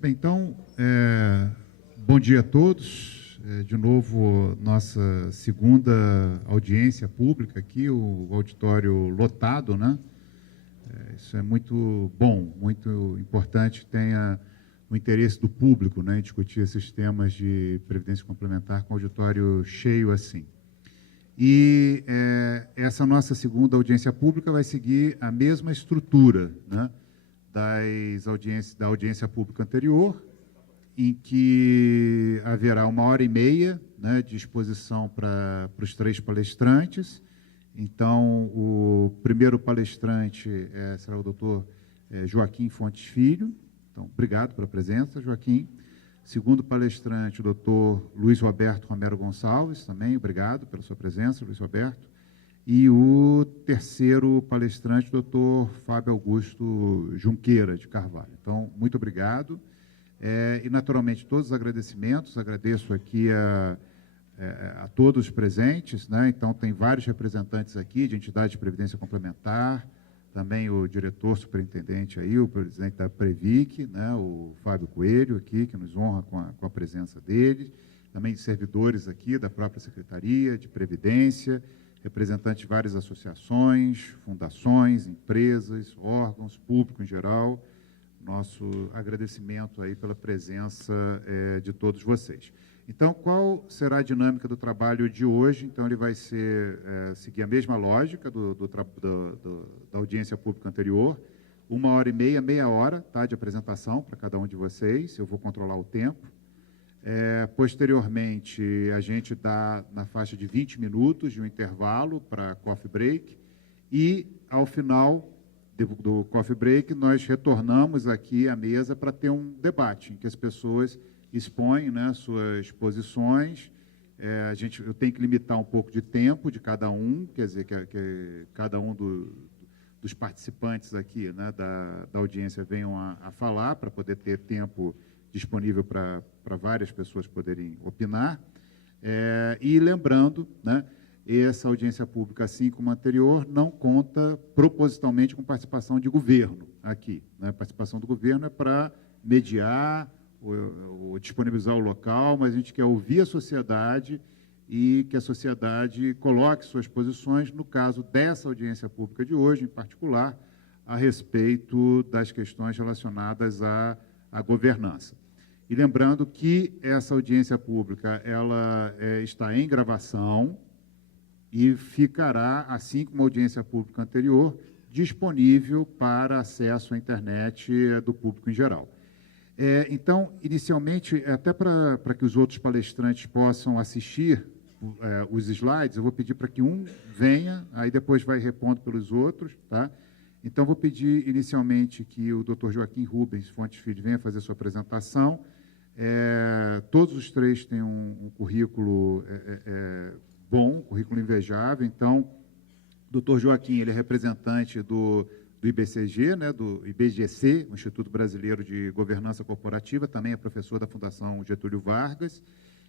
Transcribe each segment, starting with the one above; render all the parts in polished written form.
Bem, então, bom dia a todos. De novo, nossa segunda audiência pública aqui, o auditório lotado, né? Isso é muito bom, muito importante que tenha o interesse do público, né, em discutir esses temas de previdência complementar com auditório cheio assim. E essa nossa segunda audiência pública vai seguir a mesma estrutura, né, da audiência pública anterior, em que haverá 1h30, né, de exposição para os 3 palestrantes. Então, o primeiro palestrante será o doutor Joaquim Fontes Filho. Então, obrigado pela presença, Joaquim. Segundo palestrante, o doutor Luiz Roberto Romero Gonçalves, também, obrigado pela sua presença, Luiz Roberto. E o terceiro palestrante, o doutor Fábio Augusto Junqueira de Carvalho. Então, muito obrigado. E, naturalmente, todos os agradecimentos. Agradeço aqui a todos os presentes, né? Então, tem vários representantes aqui de entidade de previdência complementar, também o diretor superintendente aí, o presidente da Previc, né, o Fábio Coelho aqui, que nos honra com a presença dele, também servidores aqui da própria Secretaria de Previdência, representantes de várias associações, fundações, empresas, órgãos, público em geral. Nosso agradecimento aí pela presença de todos vocês. Então, qual será a dinâmica do trabalho de hoje? Então, ele vai seguir a mesma lógica da audiência pública anterior, 1h30, meia hora, tá, de apresentação para cada um de vocês. Eu vou controlar o tempo. Posteriormente, a gente dá na faixa de 20 minutos de um intervalo para coffee break e, ao final do coffee break, nós retornamos aqui à mesa para ter um debate, em que as pessoas expõem, né, suas posições. Eu tenho que limitar um pouco de tempo de cada um, quer dizer, que cada um dos participantes aqui, né, da audiência venham a falar, para poder ter tempo disponível para várias pessoas poderem opinar. E lembrando, né, essa audiência pública, assim como a anterior, não conta propositalmente com participação de governo aqui, né? A participação do governo é para mediar ou disponibilizar o local, mas a gente quer ouvir a sociedade e que a sociedade coloque suas posições, no caso dessa audiência pública de hoje, em particular, a respeito das questões relacionadas à governança. E lembrando que essa audiência pública ela está em gravação e ficará, assim como a audiência pública anterior, disponível para acesso à internet do público em geral. Então, inicialmente, até para que os outros palestrantes possam assistir os slides, eu vou pedir para que um venha, aí depois vai repondo pelos outros, tá? Então, vou pedir inicialmente que o Dr. Joaquim Rubens Fontes Filho venha fazer sua apresentação. Todos os 3 têm um currículo bom, currículo invejável. Então, o Dr. Joaquim, ele é representante do IBCG, né, do IBGC, o Instituto Brasileiro de Governança Corporativa, também é professor da Fundação Getúlio Vargas.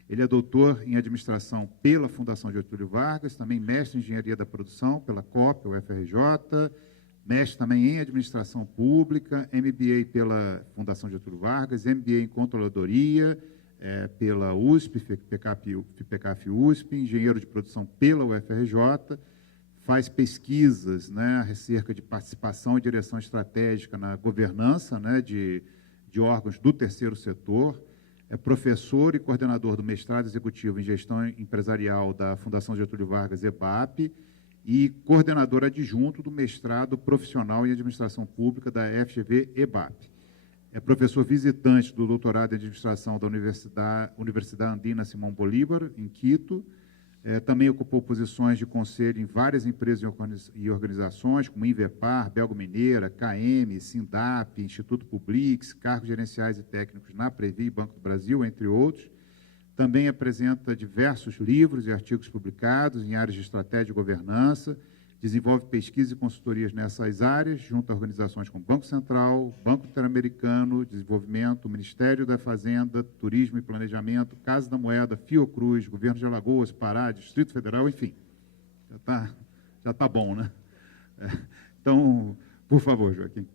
Ele é doutor em administração pela Fundação Getúlio Vargas, também mestre em engenharia da produção pela COP, UFRJ, mestre também em administração pública, MBA pela Fundação Getúlio Vargas, MBA em controladoria, pela USP, FPCAF-USP, engenheiro de produção pela UFRJ, faz pesquisas, né, acerca de participação e direção estratégica na governança, né, de órgãos do terceiro setor, é professor e coordenador do mestrado executivo em gestão empresarial da Fundação Getúlio Vargas, EBAP, e coordenador adjunto do mestrado profissional em administração pública da FGV EBAP. É professor visitante do doutorado em administração da Universidade Andina Simão Bolívar, em Quito. Também ocupou posições de conselho em várias empresas e organizações, como Invepar, Belgo Mineira, KM, Sindap, Instituto Publix, cargos gerenciais e técnicos na Previ e Banco do Brasil, entre outros. Também apresenta diversos livros e artigos publicados em áreas de estratégia e governança, desenvolve pesquisas e consultorias nessas áreas, junto a organizações como Banco Central, Banco Interamericano, Desenvolvimento, Ministério da Fazenda, Turismo e Planejamento, Casa da Moeda, Fiocruz, Governo de Alagoas, Pará, Distrito Federal, enfim. Já tá bom, né? Então, por favor, Joaquim.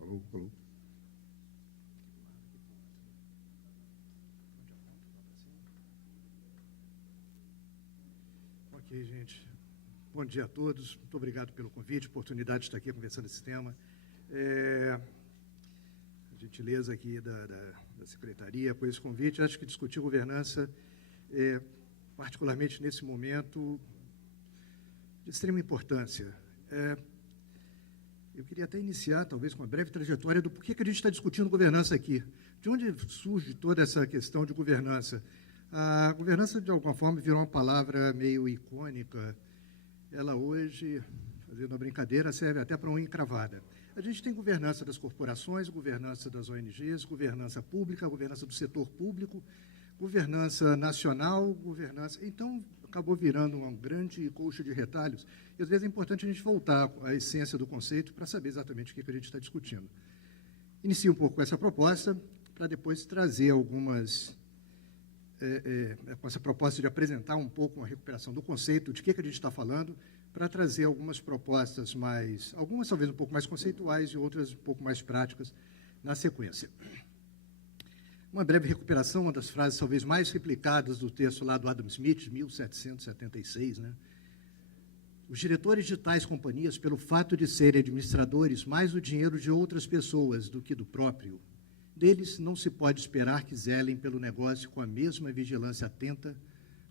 Alô, alô. Ok, gente. Bom dia a todos. Muito obrigado pelo convite, oportunidade de estar aqui conversando esse tema. A gentileza aqui da Secretaria por esse convite. Acho que discutir governança, particularmente nesse momento, de extrema importância. Eu queria até iniciar, talvez, com uma breve trajetória do porquê que a gente está discutindo governança aqui. De onde surge toda essa questão de governança? A governança, de alguma forma, virou uma palavra meio icônica. Ela hoje, fazendo uma brincadeira, serve até para uma encravada. A gente tem governança das corporações, governança das ONGs, governança pública, governança do setor público, governança nacional, governança... Então, acabou virando uma grande colcha de retalhos. E, às vezes, é importante a gente voltar à essência do conceito para saber exatamente o que a gente está discutindo. Inicio um pouco com essa proposta, para depois trazer algumas... com essa proposta de apresentar um pouco uma recuperação do conceito, de que a gente está falando, para trazer algumas propostas mais... Algumas, talvez, um pouco mais conceituais e outras um pouco mais práticas na sequência. Uma breve recuperação, uma das frases talvez mais replicadas do texto lá do Adam Smith, de 1776, né? Os diretores de tais companhias, pelo fato de serem administradores mais do dinheiro de outras pessoas do que do próprio, deles não se pode esperar que zelem pelo negócio com a mesma vigilância atenta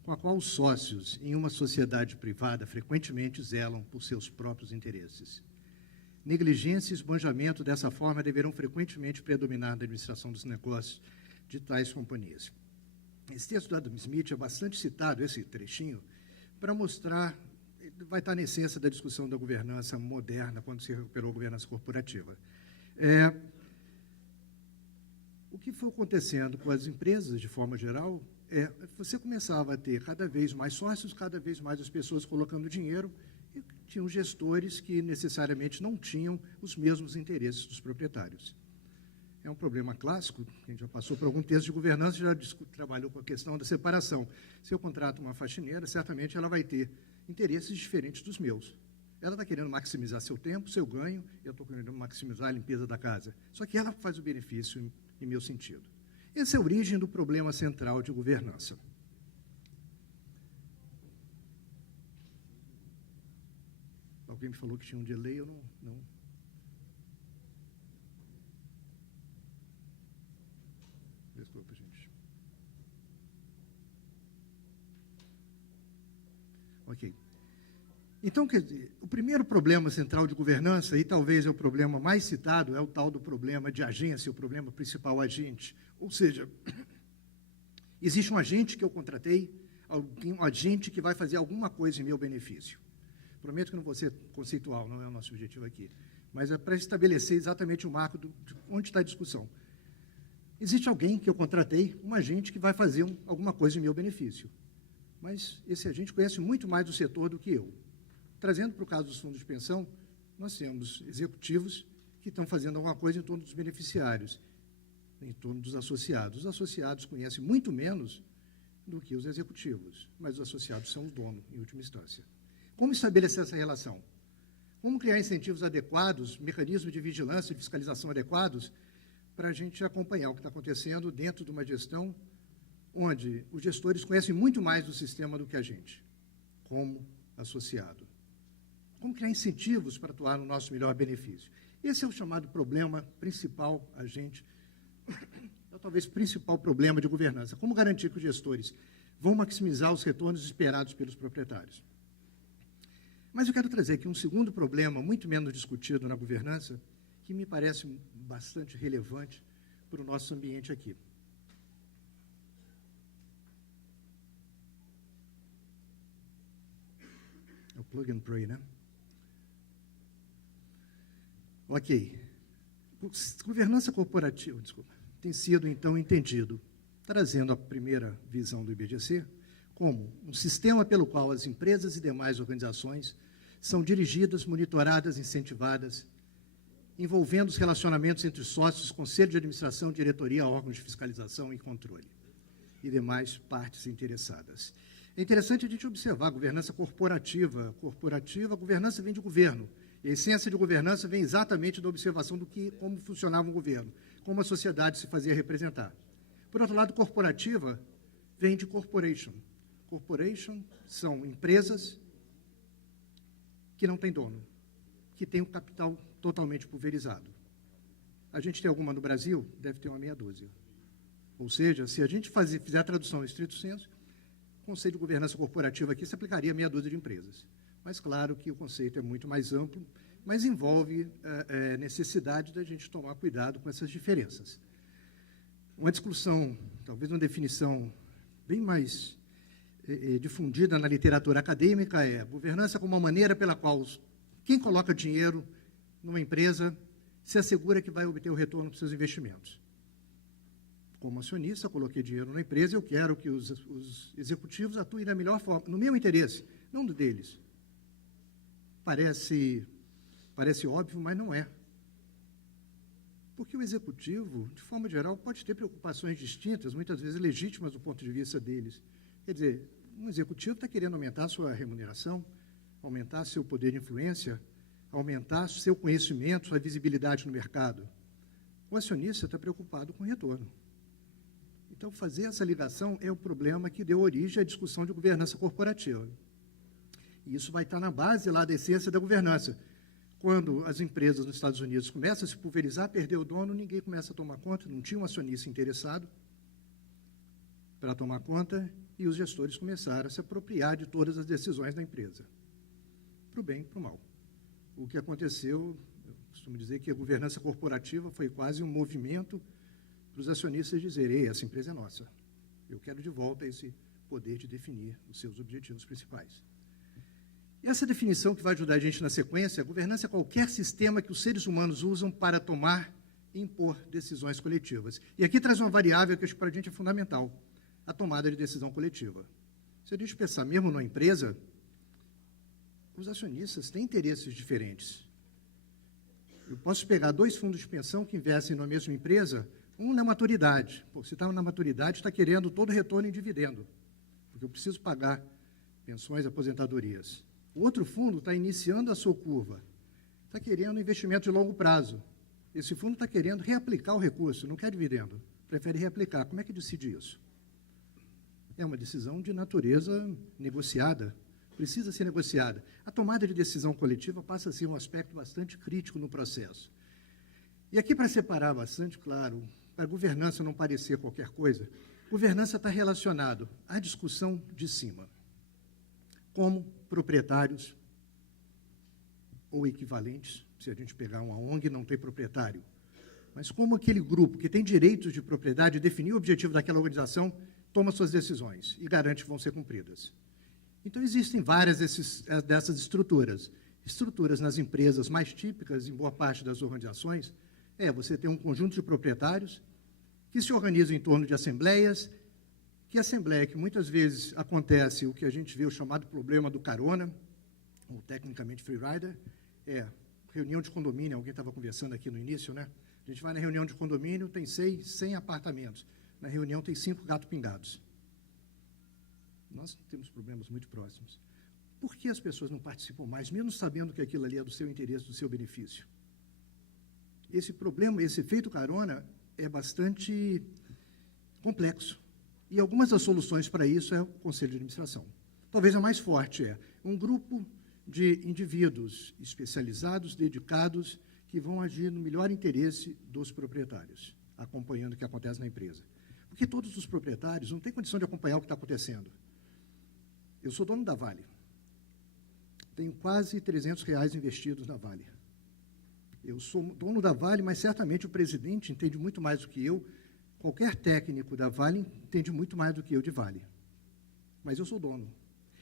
com a qual os sócios em uma sociedade privada frequentemente zelam por seus próprios interesses. Negligência e esbanjamento dessa forma deverão frequentemente predominar na administração dos negócios de tais companhias. Esse texto do Adam Smith é bastante citado, esse trechinho, para mostrar, vai estar na essência da discussão da governança moderna, quando se recuperou a governança corporativa. O que foi acontecendo com as empresas, de forma geral, você começava a ter cada vez mais sócios, cada vez mais as pessoas colocando dinheiro, e tinham gestores que necessariamente não tinham os mesmos interesses dos proprietários. É um problema clássico, a gente já passou por algum texto de governança, já trabalhou com a questão da separação. Se eu contrato uma faxineira, certamente ela vai ter interesses diferentes dos meus. Ela está querendo maximizar seu tempo, seu ganho, eu estou querendo maximizar a limpeza da casa. Só que ela faz o benefício em meu sentido. Essa é a origem do problema central de governança. Alguém me falou que tinha um delay, eu não... Desculpa, gente. Ok. Então, quer dizer, o primeiro problema central de governança, e talvez é o problema mais citado, é o tal do problema de agência, o problema principal agente. Ou seja, existe um agente que eu contratei, um agente que vai fazer alguma coisa em meu benefício. Prometo que não vou ser conceitual, não é o nosso objetivo aqui, mas é para estabelecer exatamente o marco de onde está a discussão. Existe alguém que eu contratei, um agente que vai fazer alguma coisa em meu benefício. Mas esse agente conhece muito mais do setor do que eu. Trazendo para o caso dos fundos de pensão, nós temos executivos que estão fazendo alguma coisa em torno dos beneficiários, em torno dos associados. Os associados conhecem muito menos do que os executivos, mas os associados são os donos, em última instância. Como estabelecer essa relação? Como criar incentivos adequados, mecanismos de vigilância e fiscalização adequados, para a gente acompanhar o que está acontecendo dentro de uma gestão onde os gestores conhecem muito mais do sistema do que a gente, como associado. Como criar incentivos para atuar no nosso melhor benefício? Esse é o chamado problema principal, talvez principal problema de governança. Como garantir que os gestores vão maximizar os retornos esperados pelos proprietários? Mas eu quero trazer aqui um segundo problema, muito menos discutido na governança, que me parece bastante relevante para o nosso ambiente aqui. É o plug and pray, né? Ok. Governança corporativa, tem sido, então, entendido, trazendo a primeira visão do IBGC, como um sistema pelo qual as empresas e demais organizações são dirigidas, monitoradas, incentivadas, envolvendo os relacionamentos entre sócios, conselho de administração, diretoria, órgãos de fiscalização e controle, e demais partes interessadas. É interessante a gente observar a governança corporativa. A governança vem de governo, E a essência de governança vem exatamente da observação do que, como funcionava um governo, como a sociedade se fazia representar. Por outro lado, corporativa vem de corporation. Corporation são empresas que não têm dono, que têm o capital totalmente pulverizado. A gente tem alguma no Brasil? Deve ter uma meia dúzia. Ou seja, se a gente fizer a tradução em estrito senso, o conceito de governança corporativa aqui se aplicaria a meia dúzia de empresas. Mas, claro, que o conceito é muito mais amplo, mas envolve necessidade da gente tomar cuidado com essas diferenças. Uma discussão, talvez uma definição bem mais difundida na literatura acadêmica é governança como uma maneira pela qual quem coloca dinheiro numa empresa se assegura que vai obter o retorno dos seus investimentos. Como acionista, coloquei dinheiro na empresa, eu quero que os executivos atuem da melhor forma, no meu interesse, não do deles. Parece óbvio, mas não é. Porque o executivo, de forma geral, pode ter preocupações distintas, muitas vezes legítimas do ponto de vista deles. Quer dizer, um executivo está querendo aumentar a sua remuneração, aumentar seu poder de influência, aumentar seu conhecimento, sua visibilidade no mercado. O acionista está preocupado com o retorno. Então, fazer essa ligação é o problema que deu origem à discussão de governança corporativa. E isso vai estar na base lá da essência da governança. Quando as empresas nos Estados Unidos começam a se pulverizar, perder o dono, ninguém começa a tomar conta, não tinha um acionista interessado para tomar conta, e os gestores começaram a se apropriar de todas as decisões da empresa, para o bem e para o mal. O que aconteceu, eu costumo dizer que a governança corporativa foi quase um movimento para os acionistas dizerem: ei, essa empresa é nossa, eu quero de volta esse poder de definir os seus objetivos principais. E essa definição que vai ajudar a gente na sequência, a governança é qualquer sistema que os seres humanos usam para tomar e impor decisões coletivas. E aqui traz uma variável que acho que para a gente é fundamental, a tomada de decisão coletiva. Se a gente pensar mesmo numa empresa, os acionistas têm interesses diferentes. Eu posso pegar 2 fundos de pensão que investem na mesma empresa, um na maturidade. Pô, se está na maturidade, está querendo todo o retorno em dividendo, porque eu preciso pagar pensões, aposentadorias. O outro fundo está iniciando a sua curva, está querendo investimento de longo prazo. Esse fundo está querendo reaplicar o recurso, não quer dividendo, prefere reaplicar. Como é que decide isso? É uma decisão de natureza negociada, precisa ser negociada. A tomada de decisão coletiva passa a ser um aspecto bastante crítico no processo. E aqui, para separar bastante claro, para a governança não parecer qualquer coisa, governança está relacionado à discussão de cima. Como proprietários ou equivalentes, se a gente pegar uma ONG, não tem proprietário, mas como aquele grupo que tem direitos de propriedade, definir o objetivo daquela organização, toma suas decisões e garante que vão ser cumpridas. Então, existem várias dessas estruturas. Estruturas nas empresas mais típicas, em boa parte das organizações, você tem um conjunto de proprietários que se organizam em torno de assembleias, que muitas vezes acontece o que a gente vê o chamado problema do carona, ou tecnicamente free rider, reunião de condomínio, alguém estava conversando aqui no início, né? A gente vai na reunião de condomínio, tem 100 apartamentos. Na reunião tem 5 gatos pingados. Nós temos problemas muito próximos. Por que as pessoas não participam mais, mesmo sabendo que aquilo ali é do seu interesse, do seu benefício? Esse problema, esse efeito carona, é bastante complexo. E algumas das soluções para isso é o Conselho de Administração. Talvez a mais forte é um grupo de indivíduos especializados, dedicados, que vão agir no melhor interesse dos proprietários, acompanhando o que acontece na empresa. Porque todos os proprietários não têm condição de acompanhar o que está acontecendo. Eu sou dono da Vale. Tenho quase R$300 investidos na Vale. Eu sou dono da Vale, mas certamente o presidente entende muito mais do que eu. Qualquer técnico da Vale entende muito mais do que eu de Vale. Mas eu sou dono.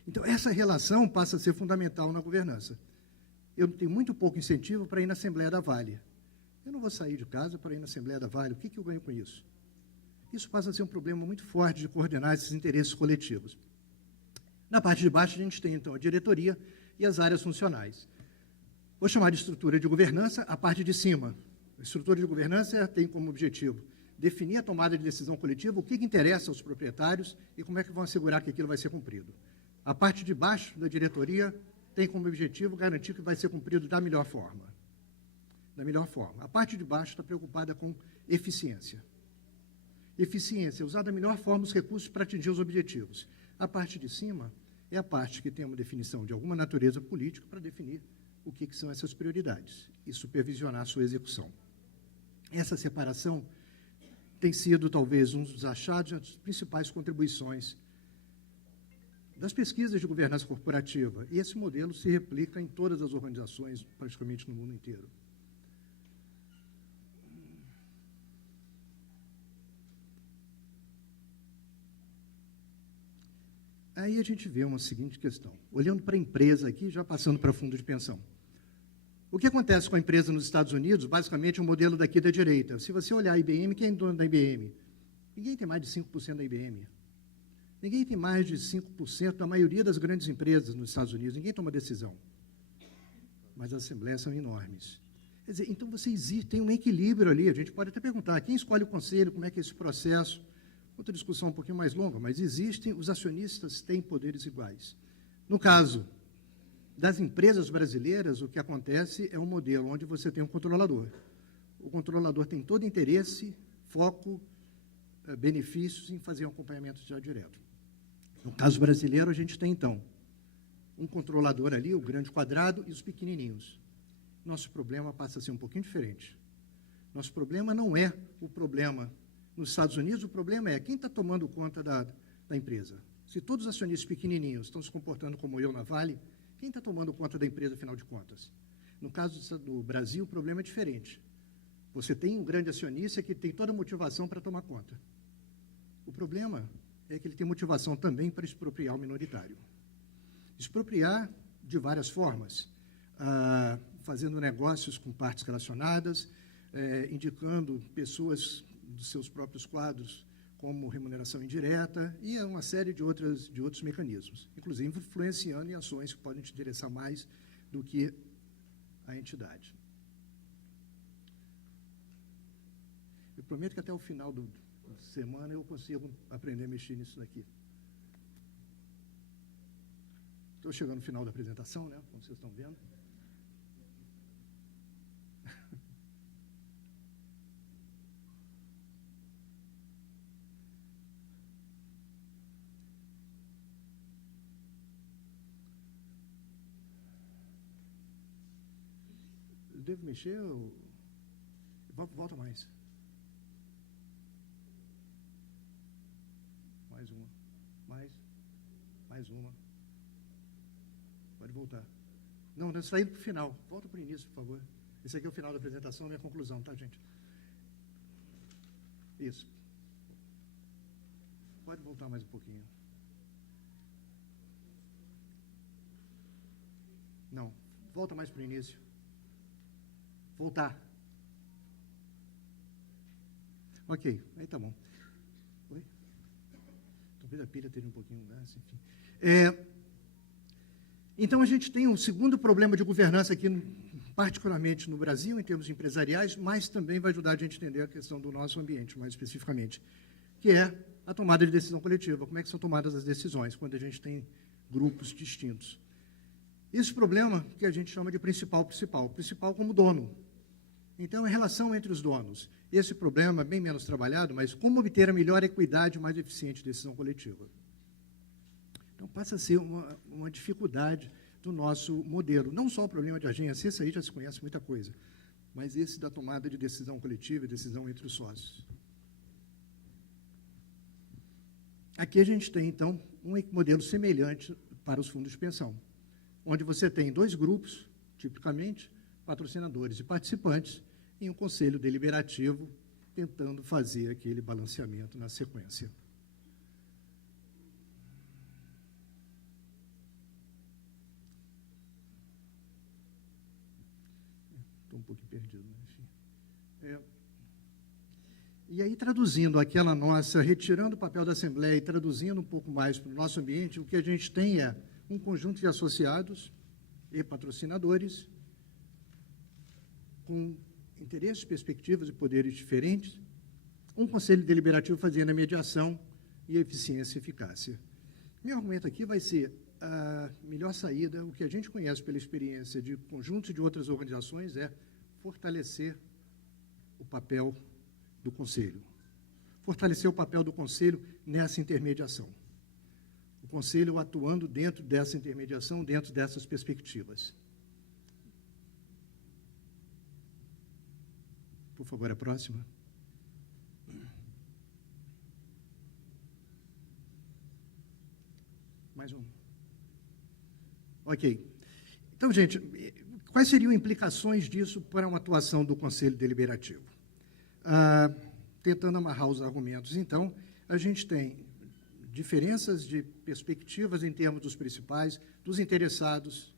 Então, essa relação passa a ser fundamental na governança. Eu tenho muito pouco incentivo para ir na Assembleia da Vale. Eu não vou sair de casa para ir na Assembleia da Vale. O que eu ganho com isso? Isso passa a ser um problema muito forte de coordenar esses interesses coletivos. Na parte de baixo, a gente tem, então, a diretoria e as áreas funcionais. Vou chamar de estrutura de governança a parte de cima. A estrutura de governança tem como objetivo definir a tomada de decisão coletiva, o que interessa aos proprietários e como é que vão assegurar que aquilo vai ser cumprido. A parte de baixo da diretoria tem como objetivo garantir que vai ser cumprido da melhor forma. Da melhor forma. A parte de baixo está preocupada com eficiência. Eficiência, usar da melhor forma os recursos para atingir os objetivos. A parte de cima é a parte que tem uma definição de alguma natureza política para definir o que são essas prioridades e supervisionar a sua execução. Essa separação tem sido, talvez, um dos achados e as principais contribuições das pesquisas de governança corporativa. E esse modelo se replica em todas as organizações, praticamente no mundo inteiro. Aí a gente vê uma seguinte questão. Olhando para a empresa aqui, já passando para fundo de pensão. O que acontece com a empresa nos Estados Unidos, basicamente, é um modelo daqui da direita. Se você olhar a IBM, quem é dono da IBM? Ninguém tem mais de 5% da IBM. Ninguém tem mais de 5% da maioria das grandes empresas nos Estados Unidos. Ninguém toma decisão. Mas as assembleias são enormes. Quer dizer, então tem um equilíbrio ali. A gente pode até perguntar, quem escolhe o conselho, como é que é esse processo? Outra discussão um pouquinho mais longa, mas os acionistas têm poderes iguais. No caso das empresas brasileiras, o que acontece é um modelo onde você tem um controlador. O controlador tem todo interesse, foco, benefícios em fazer um acompanhamento já direto. No caso brasileiro, a gente tem, então, um controlador ali, o grande quadrado, e os pequenininhos. Nosso problema passa a ser um pouquinho diferente. Nosso problema não é o problema nos Estados Unidos, o problema é quem está tomando conta da empresa. Se todos os acionistas pequenininhos estão se comportando como eu na Vale, quem está tomando conta da empresa, afinal de contas? No caso do Brasil, o problema é diferente. Você tem um grande acionista que tem toda a motivação para tomar conta. O problema é que ele tem motivação também para expropriar o minoritário. Expropriar de várias formas, fazendo negócios com partes relacionadas, indicando pessoas dos seus próprios quadros como remuneração indireta e uma série de outros mecanismos, inclusive influenciando em ações que podem te interessar mais do que a entidade. Eu prometo que até o final da semana eu consigo aprender a mexer nisso daqui. Estou chegando no final da apresentação, né, como vocês estão vendo. Devo mexer? Volta mais. Mais uma. Mais uma. Pode voltar. Não, nós está indo para o final. Volta para o início, por favor. Esse aqui é o final da apresentação, minha conclusão, tá, gente? Isso. Pode voltar mais um pouquinho. Não. Volta mais para o início. Voltar. Ok, aí tá bom. Oi? Talvez a pilha esteja um pouquinho no gás, enfim. Então, a gente tem um segundo problema de governança aqui, particularmente no Brasil, em termos empresariais, mas também vai ajudar a gente a entender a questão do nosso ambiente, mais especificamente, que é a tomada de decisão coletiva. Como é que são tomadas as decisões quando a gente tem grupos distintos? Esse problema que a gente chama de principal como dono. Então, a relação entre os donos. Esse problema é bem menos trabalhado, mas como obter a melhor equidade e mais eficiente de decisão coletiva? Então, passa a ser uma dificuldade do nosso modelo. Não só o problema de agência, esse aí já se conhece muita coisa, mas esse da tomada de decisão coletiva e decisão entre os sócios. Aqui a gente tem, então, um modelo semelhante para os fundos de pensão, onde você tem dois grupos, tipicamente, patrocinadores e participantes, em um conselho deliberativo, tentando fazer aquele balanceamento na sequência. Estou um pouquinho perdido, mas enfim. E aí, traduzindo aquela nossa, retirando o papel da Assembleia e traduzindo um pouco mais para o nosso ambiente, o que a gente tem é um conjunto de associados e patrocinadores com interesses, perspectivas e poderes diferentes, um conselho deliberativo fazendo a mediação e a eficiência e eficácia. Meu argumento aqui vai ser a melhor saída, o que a gente conhece pela experiência de conjuntos de outras organizações, é fortalecer o papel do Conselho. Fortalecer o papel do Conselho nessa intermediação. O Conselho atuando dentro dessa intermediação, dentro dessas perspectivas. Por favor, a próxima. Mais um. Ok. Então, gente, quais seriam implicações disso para uma atuação do Conselho Deliberativo? Tentando amarrar os argumentos, então, a gente tem diferenças de perspectivas em termos dos principais, dos interessados,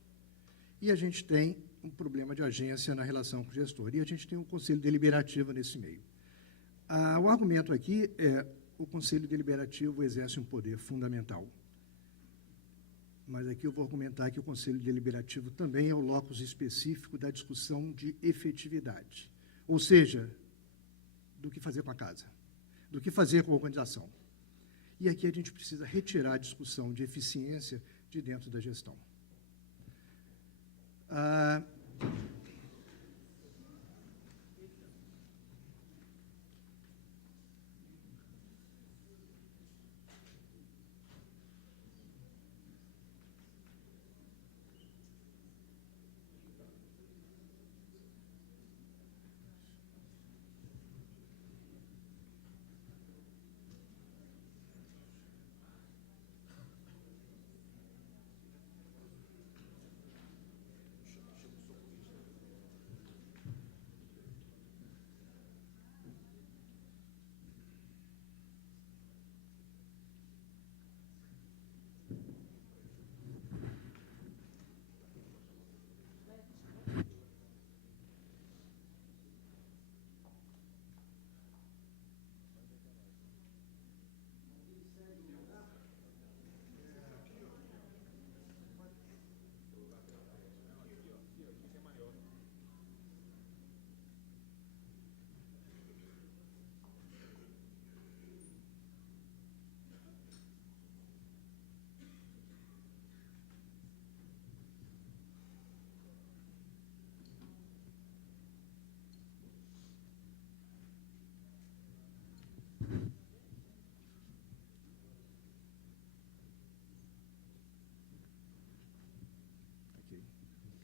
e a gente tem um problema de agência na relação com o gestor, e a gente tem um Conselho Deliberativo nesse meio. O argumento aqui é o Conselho Deliberativo exerce um poder fundamental. Mas aqui eu vou argumentar que o Conselho Deliberativo também é o locus específico da discussão de efetividade, ou seja, do que fazer com a casa, do que fazer com a organização. E aqui a gente precisa retirar a discussão de eficiência de dentro da gestão.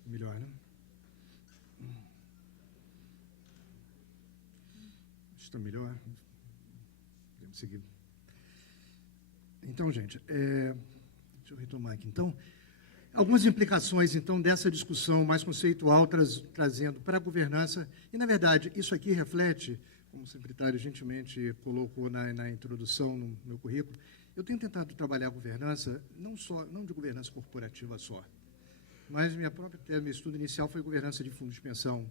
Melhor, né? Está melhor? Podemos seguir. Então, gente, deixa eu retomar aqui. Então, algumas implicações, então, dessa discussão mais conceitual, trazendo para a governança, e, na verdade, isso aqui reflete, como o secretário gentilmente colocou na introdução, no meu currículo, eu tenho tentado trabalhar a governança, não de governança corporativa só, mas meu estudo inicial foi governança de fundos de pensão.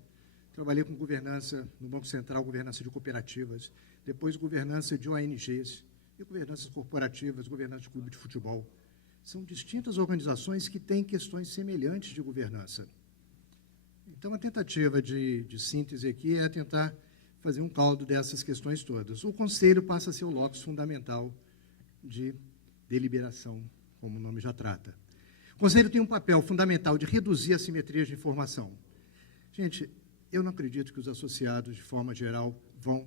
Trabalhei com governança no Banco Central, governança de cooperativas, depois governança de ONGs, e governanças corporativas, governança de clube de futebol. São distintas organizações que têm questões semelhantes de governança. Então, a tentativa de síntese aqui é tentar fazer um caldo dessas questões todas. O Conselho passa a ser o locus fundamental de deliberação, como o nome já trata. O Conselho tem um papel fundamental de reduzir assimetrias de informação. Gente, eu não acredito que os associados, de forma geral, vão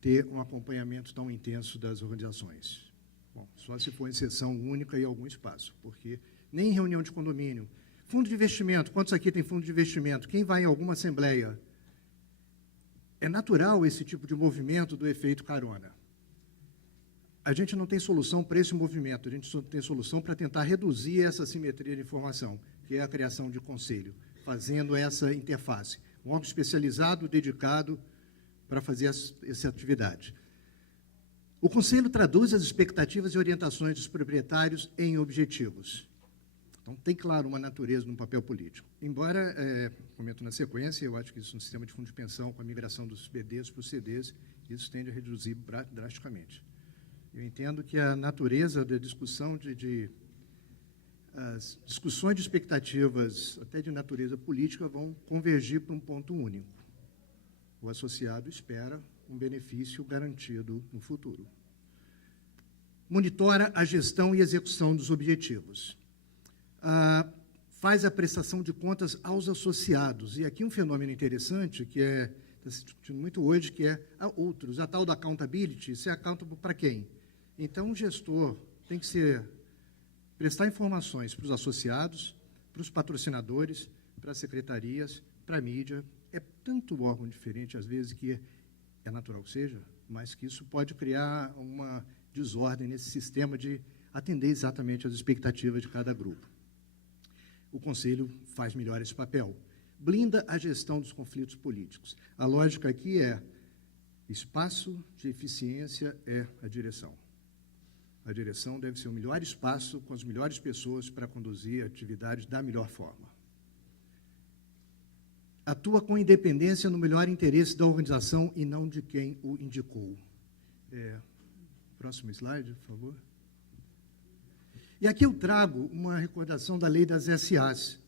ter um acompanhamento tão intenso das organizações. Bom, só se for exceção única e algum espaço, porque nem em reunião de condomínio. Fundo de investimento, quantos aqui tem fundo de investimento? Quem vai em alguma assembleia? É natural esse tipo de movimento do efeito carona. A gente não tem solução para esse movimento, a gente só tem solução para tentar reduzir essa assimetria de informação, que é a criação de conselho, fazendo essa interface. Um órgão especializado, dedicado para fazer essa atividade. O Conselho traduz as expectativas e orientações dos proprietários em objetivos. Então, tem, claro, uma natureza no papel político. Embora, comento na sequência, eu acho que isso no sistema de fundo de pensão, com a migração dos BDs para os CDs, isso tende a reduzir drasticamente. Eu entendo que a natureza da discussão as discussões de expectativas, até de natureza política, vão convergir para um ponto único. O associado espera um benefício garantido no futuro. monitora a gestão e execução dos objetivos. Faz a prestação de contas aos associados. E aqui um fenômeno interessante, que está se discutindo muito hoje, que é a tal da accountability. Isso é accountable para quem? Então, o gestor tem que prestar informações para os associados, para os patrocinadores, para as secretarias, para a mídia. É tanto órgão diferente, às vezes, que é natural que seja, mas que isso pode criar uma desordem nesse sistema de atender exatamente às expectativas de cada grupo. O Conselho faz melhor esse papel. Blinda a gestão dos conflitos políticos. A lógica aqui é espaço de eficiência é a direção. A direção deve ser o melhor espaço com as melhores pessoas para conduzir a atividade da melhor forma. Atua com independência no melhor interesse da organização e não de quem o indicou. Próximo slide, por favor. E aqui eu trago uma recordação da lei das SAs,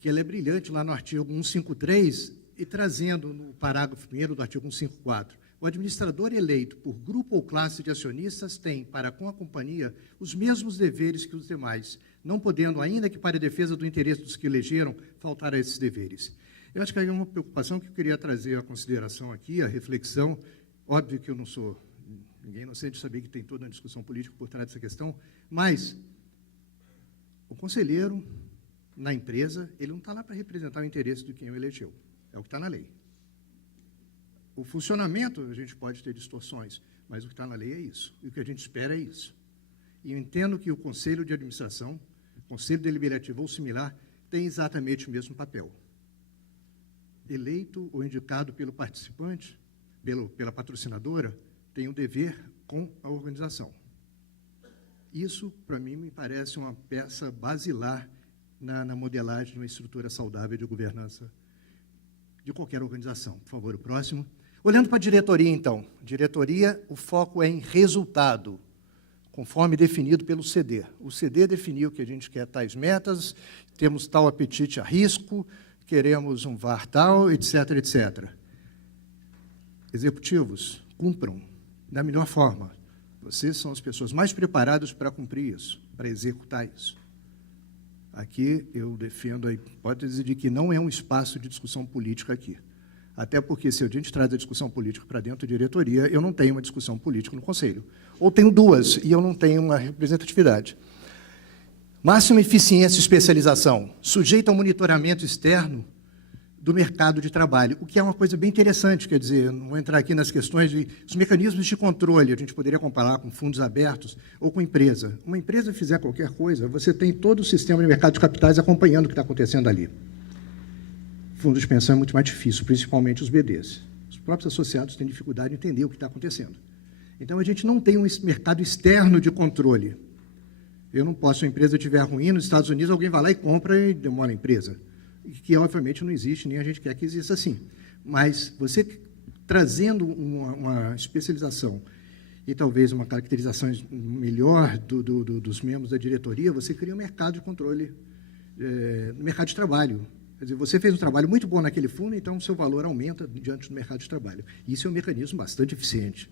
que ela é brilhante lá no artigo 153, e trazendo no parágrafo 1º do artigo 154. O administrador eleito por grupo ou classe de acionistas tem, para com a companhia, os mesmos deveres que os demais, não podendo, ainda que para a defesa do interesse dos que elegeram, faltar a esses deveres. Eu acho que aí é uma preocupação que eu queria trazer à consideração aqui, a reflexão. Óbvio que eu não sou ninguém inocente de saber que tem toda uma discussão política por trás dessa questão, mas o conselheiro, na empresa, ele não está lá para representar o interesse de quem o elegeu. É o que está na lei. O funcionamento, a gente pode ter distorções, mas o que está na lei é isso. E o que a gente espera é isso. E eu entendo que o Conselho de Administração, Conselho Deliberativo ou similar, tem exatamente o mesmo papel. Eleito ou indicado pelo participante, pela patrocinadora, tem um dever com a organização. Isso, para mim, me parece uma peça basilar na modelagem de uma estrutura saudável de governança de qualquer organização. Por favor, o próximo. Olhando para a diretoria, então. Diretoria, o foco é em resultado, conforme definido pelo CD. O CD definiu que a gente quer tais metas, temos tal apetite a risco, queremos um VAR tal, etc., etc. Executivos, cumpram da melhor forma. Vocês são as pessoas mais preparadas para cumprir isso, para executar isso. Aqui eu defendo a hipótese de que não é um espaço de discussão política aqui. Até porque, se a gente traz a discussão política para dentro da diretoria, eu não tenho uma discussão política no Conselho. Ou tenho duas, e eu não tenho uma representatividade. Máxima eficiência e especialização, sujeita ao monitoramento externo do mercado de trabalho, o que é uma coisa bem interessante, quer dizer, não vou entrar aqui nas questões dos mecanismos de controle, a gente poderia comparar com fundos abertos ou com empresa. Uma empresa fizer qualquer coisa, você tem todo o sistema de mercado de capitais acompanhando o que está acontecendo ali. Fundos de pensão é muito mais difícil, principalmente os BDs. Os próprios associados têm dificuldade de entender o que está acontecendo. Então, a gente não tem um mercado externo de controle. Eu não posso, se a empresa estiver ruim, nos Estados Unidos, alguém vai lá e compra e demora a empresa. Que, obviamente, não existe, nem a gente quer que exista assim. Mas você trazendo uma especialização e talvez uma caracterização melhor dos membros da diretoria, você cria um mercado de controle, no mercado de trabalho. Quer dizer, você fez um trabalho muito bom naquele fundo, então o seu valor aumenta diante do mercado de trabalho. Isso é um mecanismo bastante eficiente.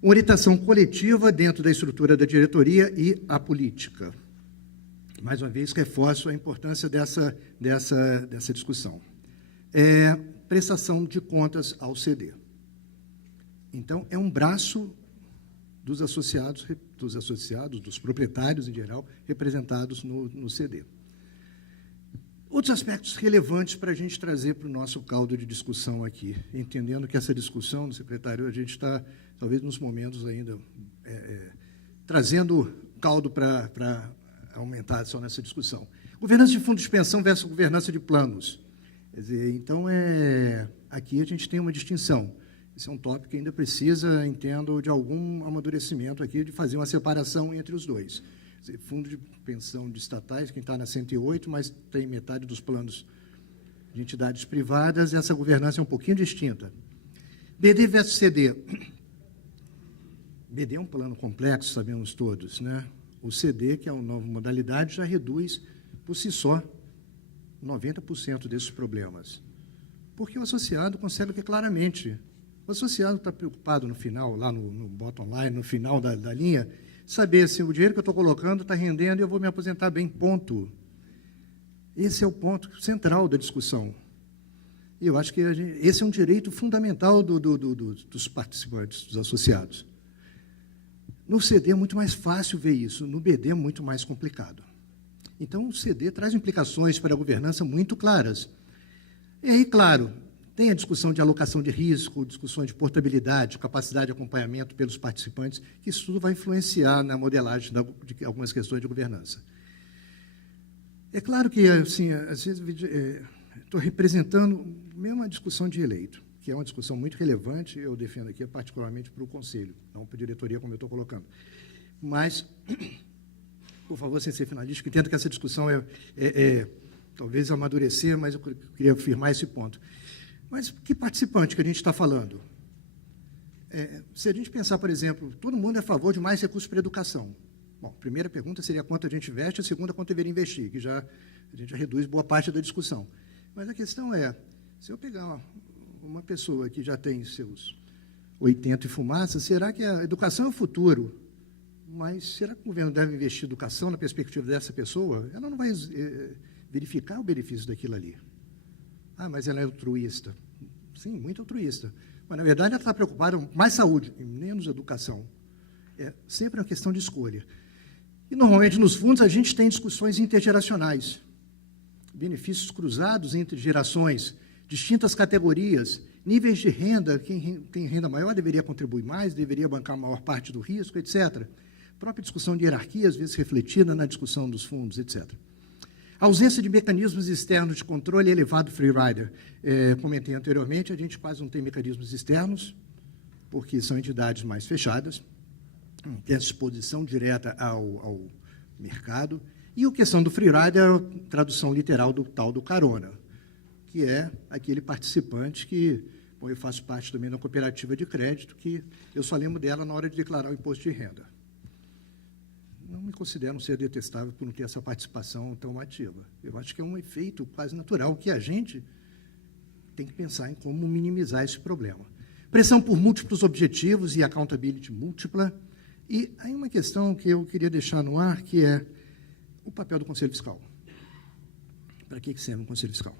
Orientação coletiva dentro da estrutura da diretoria e a política. Mais uma vez, reforço a importância dessa discussão. Prestação de contas ao CD. Então, é um braço dos associados, dos proprietários, em geral, representados no CD. Outros aspectos relevantes para a gente trazer para o nosso caldo de discussão aqui, entendendo que essa discussão, secretário, a gente está, talvez, nos momentos ainda, trazendo caldo para aumentar só nessa discussão. Governança de fundos de pensão versus governança de planos. Quer dizer, então, aqui a gente tem uma distinção. Esse é um tópico que ainda precisa, entendo, de algum amadurecimento aqui, de fazer uma separação entre os dois. Quer dizer, fundo de pensão de estatais, quem está na 108, mas tem metade dos planos de entidades privadas, e essa governança é um pouquinho distinta. BD versus CD. BD é um plano complexo, sabemos todos, né? O CD, que é uma nova modalidade, já reduz, por si só, 90% desses problemas. Porque o associado consegue ver claramente O associado está preocupado no final, lá no bottom line, no final da linha, saber se o dinheiro que eu estou colocando está rendendo e eu vou me aposentar bem, ponto. Esse é o ponto central da discussão. E eu acho que esse é um direito fundamental dos participantes, dos associados. No CD é muito mais fácil ver isso, no BD é muito mais complicado. Então, o CD traz implicações para a governança muito claras. E aí, claro, tem a discussão de alocação de risco, discussões de portabilidade, capacidade de acompanhamento pelos participantes, que isso tudo vai influenciar na modelagem de algumas questões de governança. É claro que, assim, às vezes, estou representando mesmo a discussão de eleito, que é uma discussão muito relevante, eu defendo aqui particularmente para o Conselho, não para a diretoria, como eu estou colocando. Mas, por favor, sem ser finalista, que entendo que essa discussão talvez amadurecer, mas eu queria afirmar esse ponto. Mas que participante que a gente está falando? Se a gente pensar, por exemplo, todo mundo é a favor de mais recursos para a educação. Bom, a primeira pergunta seria quanto a gente investe, a segunda, quanto deveria investir, que a gente já reduz boa parte da discussão. Mas a questão é, se eu pegar uma pessoa que já tem seus 80 e fumaça, será que a educação é o futuro? Mas será que o governo deve investir em educação na perspectiva dessa pessoa? Ela não vai verificar o benefício daquilo ali. Ah, mas ela é altruísta. Sim, muito altruísta. Mas, na verdade, ela está preocupada com mais saúde e menos educação. É sempre uma questão de escolha. E, normalmente, nos fundos, a gente tem discussões intergeracionais. Benefícios cruzados entre gerações, distintas categorias, níveis de renda, quem tem renda maior deveria contribuir mais, deveria bancar a maior parte do risco, etc. A própria discussão de hierarquia, às vezes refletida na discussão dos fundos, etc. A ausência de mecanismos externos de controle elevado free rider. Comentei anteriormente, a gente quase não tem mecanismos externos, porque são entidades mais fechadas, não tem exposição direta ao mercado. E a questão do free rider é a tradução literal do tal do carona, que é aquele participante que, bom, eu faço parte também da cooperativa de crédito, que eu só lembro dela na hora de declarar o imposto de renda. Não me considero um ser detestável por não ter essa participação tão ativa. Eu acho que é um efeito quase natural que a gente tem que pensar em como minimizar esse problema. Pressão por múltiplos objetivos e accountability múltipla. E aí uma questão que eu queria deixar no ar, que é o papel do Conselho Fiscal. Para que serve um Conselho Fiscal?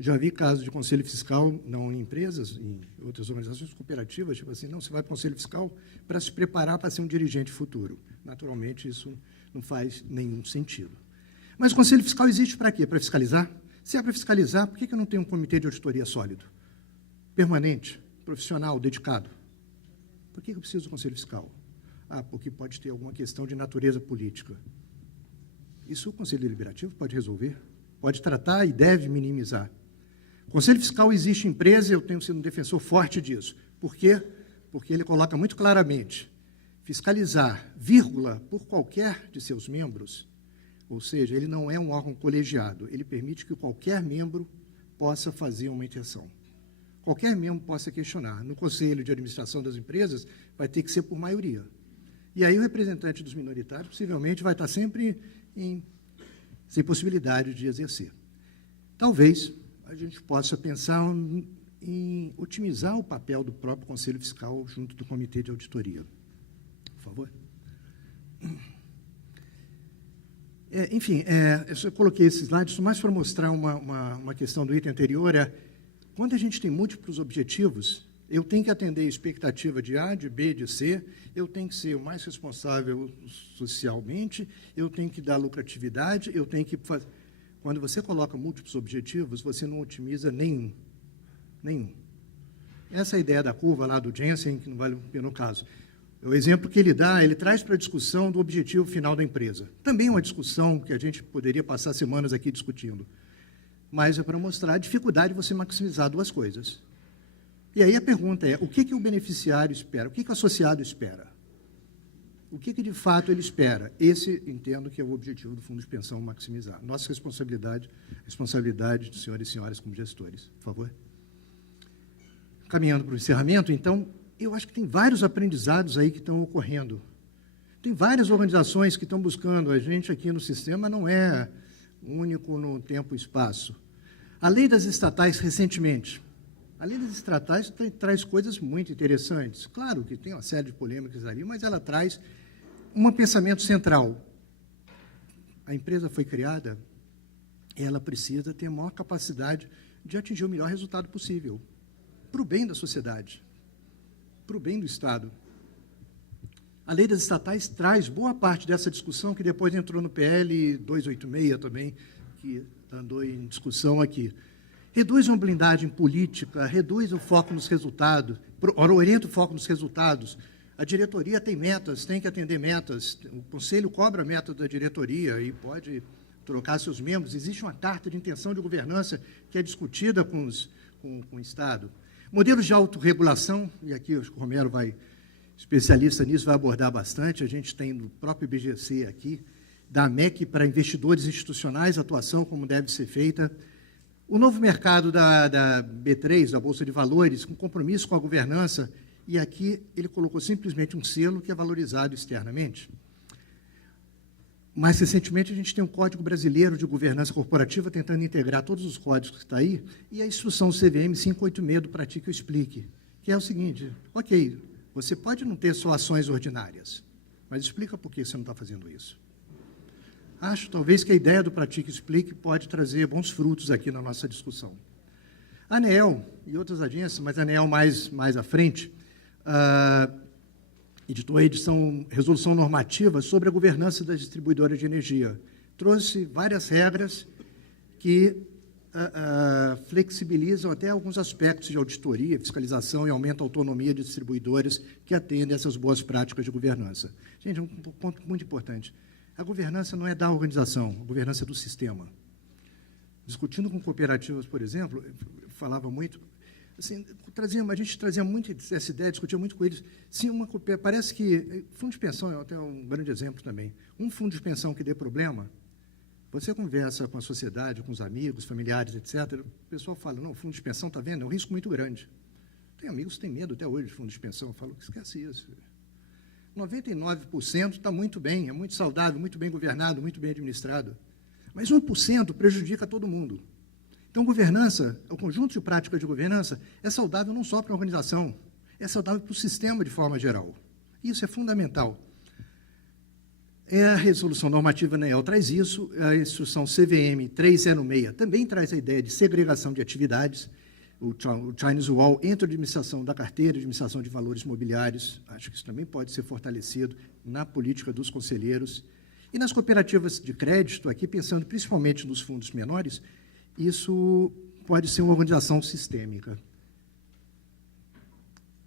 Já vi casos de Conselho Fiscal, não em empresas, em outras organizações cooperativas, tipo assim, não, você vai para o Conselho Fiscal para se preparar para ser um dirigente futuro. Naturalmente, isso não faz nenhum sentido. Mas o Conselho Fiscal existe para quê? Para fiscalizar? Se é para fiscalizar, por que eu não tenho um comitê de auditoria sólido? Permanente, profissional, dedicado? Por que eu preciso do Conselho Fiscal? Ah, porque pode ter alguma questão de natureza política. Isso o Conselho Deliberativo pode resolver, pode tratar e deve minimizar. O Conselho Fiscal existe em empresa, eu tenho sido um defensor forte disso. Por quê? Porque ele coloca muito claramente, fiscalizar, vírgula, por qualquer de seus membros, ou seja, ele não é um órgão colegiado, ele permite que qualquer membro possa fazer uma intenção. Qualquer membro possa questionar. No Conselho de Administração das Empresas, vai ter que ser por maioria. E aí o representante dos minoritários possivelmente vai estar sempre sem possibilidade de exercer. Talvez a gente possa pensar em otimizar o papel do próprio Conselho Fiscal junto do Comitê de Auditoria. Por favor. Enfim, eu coloquei esses slides mais para mostrar uma questão do item anterior. Quando a gente tem múltiplos objetivos, eu tenho que atender a expectativa de A, de B, de C, eu tenho que ser o mais responsável socialmente, eu tenho que dar lucratividade, eu tenho que fazer... Quando você coloca múltiplos objetivos, você não otimiza nenhum. Nenhum. Essa é a ideia da curva lá do Jensen, que não vale a pena o caso. O exemplo que ele dá, ele traz para a discussão do objetivo final da empresa. Também uma discussão que a gente poderia passar semanas aqui discutindo. Mas é para mostrar a dificuldade de você maximizar duas coisas. E aí a pergunta é, o que o beneficiário espera? O que o associado espera? O que de fato ele espera? Esse, entendo que é o objetivo do Fundo de Pensão, maximizar. Nossa responsabilidade de senhores e senhoras como gestores. Por favor. Caminhando para o encerramento, então, eu acho que tem vários aprendizados aí que estão ocorrendo. Tem várias organizações que estão buscando. A gente aqui no sistema não é único no tempo e espaço. A lei das estatais, recentemente, A lei das estatais traz coisas muito interessantes. Claro que tem uma série de polêmicas ali, mas ela traz um pensamento central. A empresa foi criada, ela precisa ter a maior capacidade de atingir o melhor resultado possível, para o bem da sociedade, para o bem do Estado. A lei das estatais traz boa parte dessa discussão, que depois entrou no PL 286 também, que andou em discussão aqui. Reduz uma blindagem política, reduz o foco nos resultados, orienta o foco nos resultados. A diretoria tem metas, tem que atender metas. O Conselho cobra a meta da diretoria e pode trocar seus membros. Existe uma carta de intenção de governança que é discutida com o Estado. Modelos de autorregulação, e aqui o Romero especialista nisso, vai abordar bastante. A gente tem no próprio IBGC aqui, da AMEC para investidores institucionais, atuação como deve ser feita. O novo mercado da B3, da Bolsa de Valores, com compromisso com a governança, e aqui ele colocou simplesmente um selo que é valorizado externamente. Mais recentemente, a gente tem um Código Brasileiro de Governança Corporativa tentando integrar todos os códigos que está aí, e a instrução CVM 586 do Pratique e Explique, que é o seguinte: ok, você pode não ter só ações ordinárias, mas explica por que você não está fazendo isso. Acho, talvez, que a ideia do Pratique e Explique pode trazer bons frutos aqui na nossa discussão. A ANEEL e outras agências, mas a ANEEL mais à frente, editou a resolução normativa sobre a governança das distribuidoras de energia. Trouxe várias regras que flexibilizam até alguns aspectos de auditoria, fiscalização e aumentam a autonomia de distribuidoras que atendem essas boas práticas de governança. Gente, um ponto muito importante. A governança não é da organização, a governança é do sistema. Discutindo com cooperativas, por exemplo, eu falava muito, assim, a gente trazia muito essa ideia, discutia muito com eles. Se parece que fundo de pensão é até um grande exemplo também. Um fundo de pensão que dê problema, você conversa com a sociedade, com os amigos, familiares, etc. O pessoal fala: não, fundo de pensão, está vendo? É um risco muito grande. Tem amigos que têm medo até hoje de fundo de pensão. Eu falo: esquece isso. 99% está muito bem, é muito saudável, muito bem governado, muito bem administrado. Mas 1% prejudica todo mundo. Então, governança, o conjunto de práticas de governança é saudável não só para a organização, é saudável para o sistema de forma geral. Isso é fundamental. A resolução normativa ANEEL traz isso, a instrução CVM 306 também traz a ideia de segregação de atividades, o Chinese Wall entre a administração da carteira e a administração de valores mobiliários. Acho que isso também pode ser fortalecido na política dos conselheiros. E nas cooperativas de crédito, aqui pensando principalmente nos fundos menores, isso pode ser uma organização sistêmica.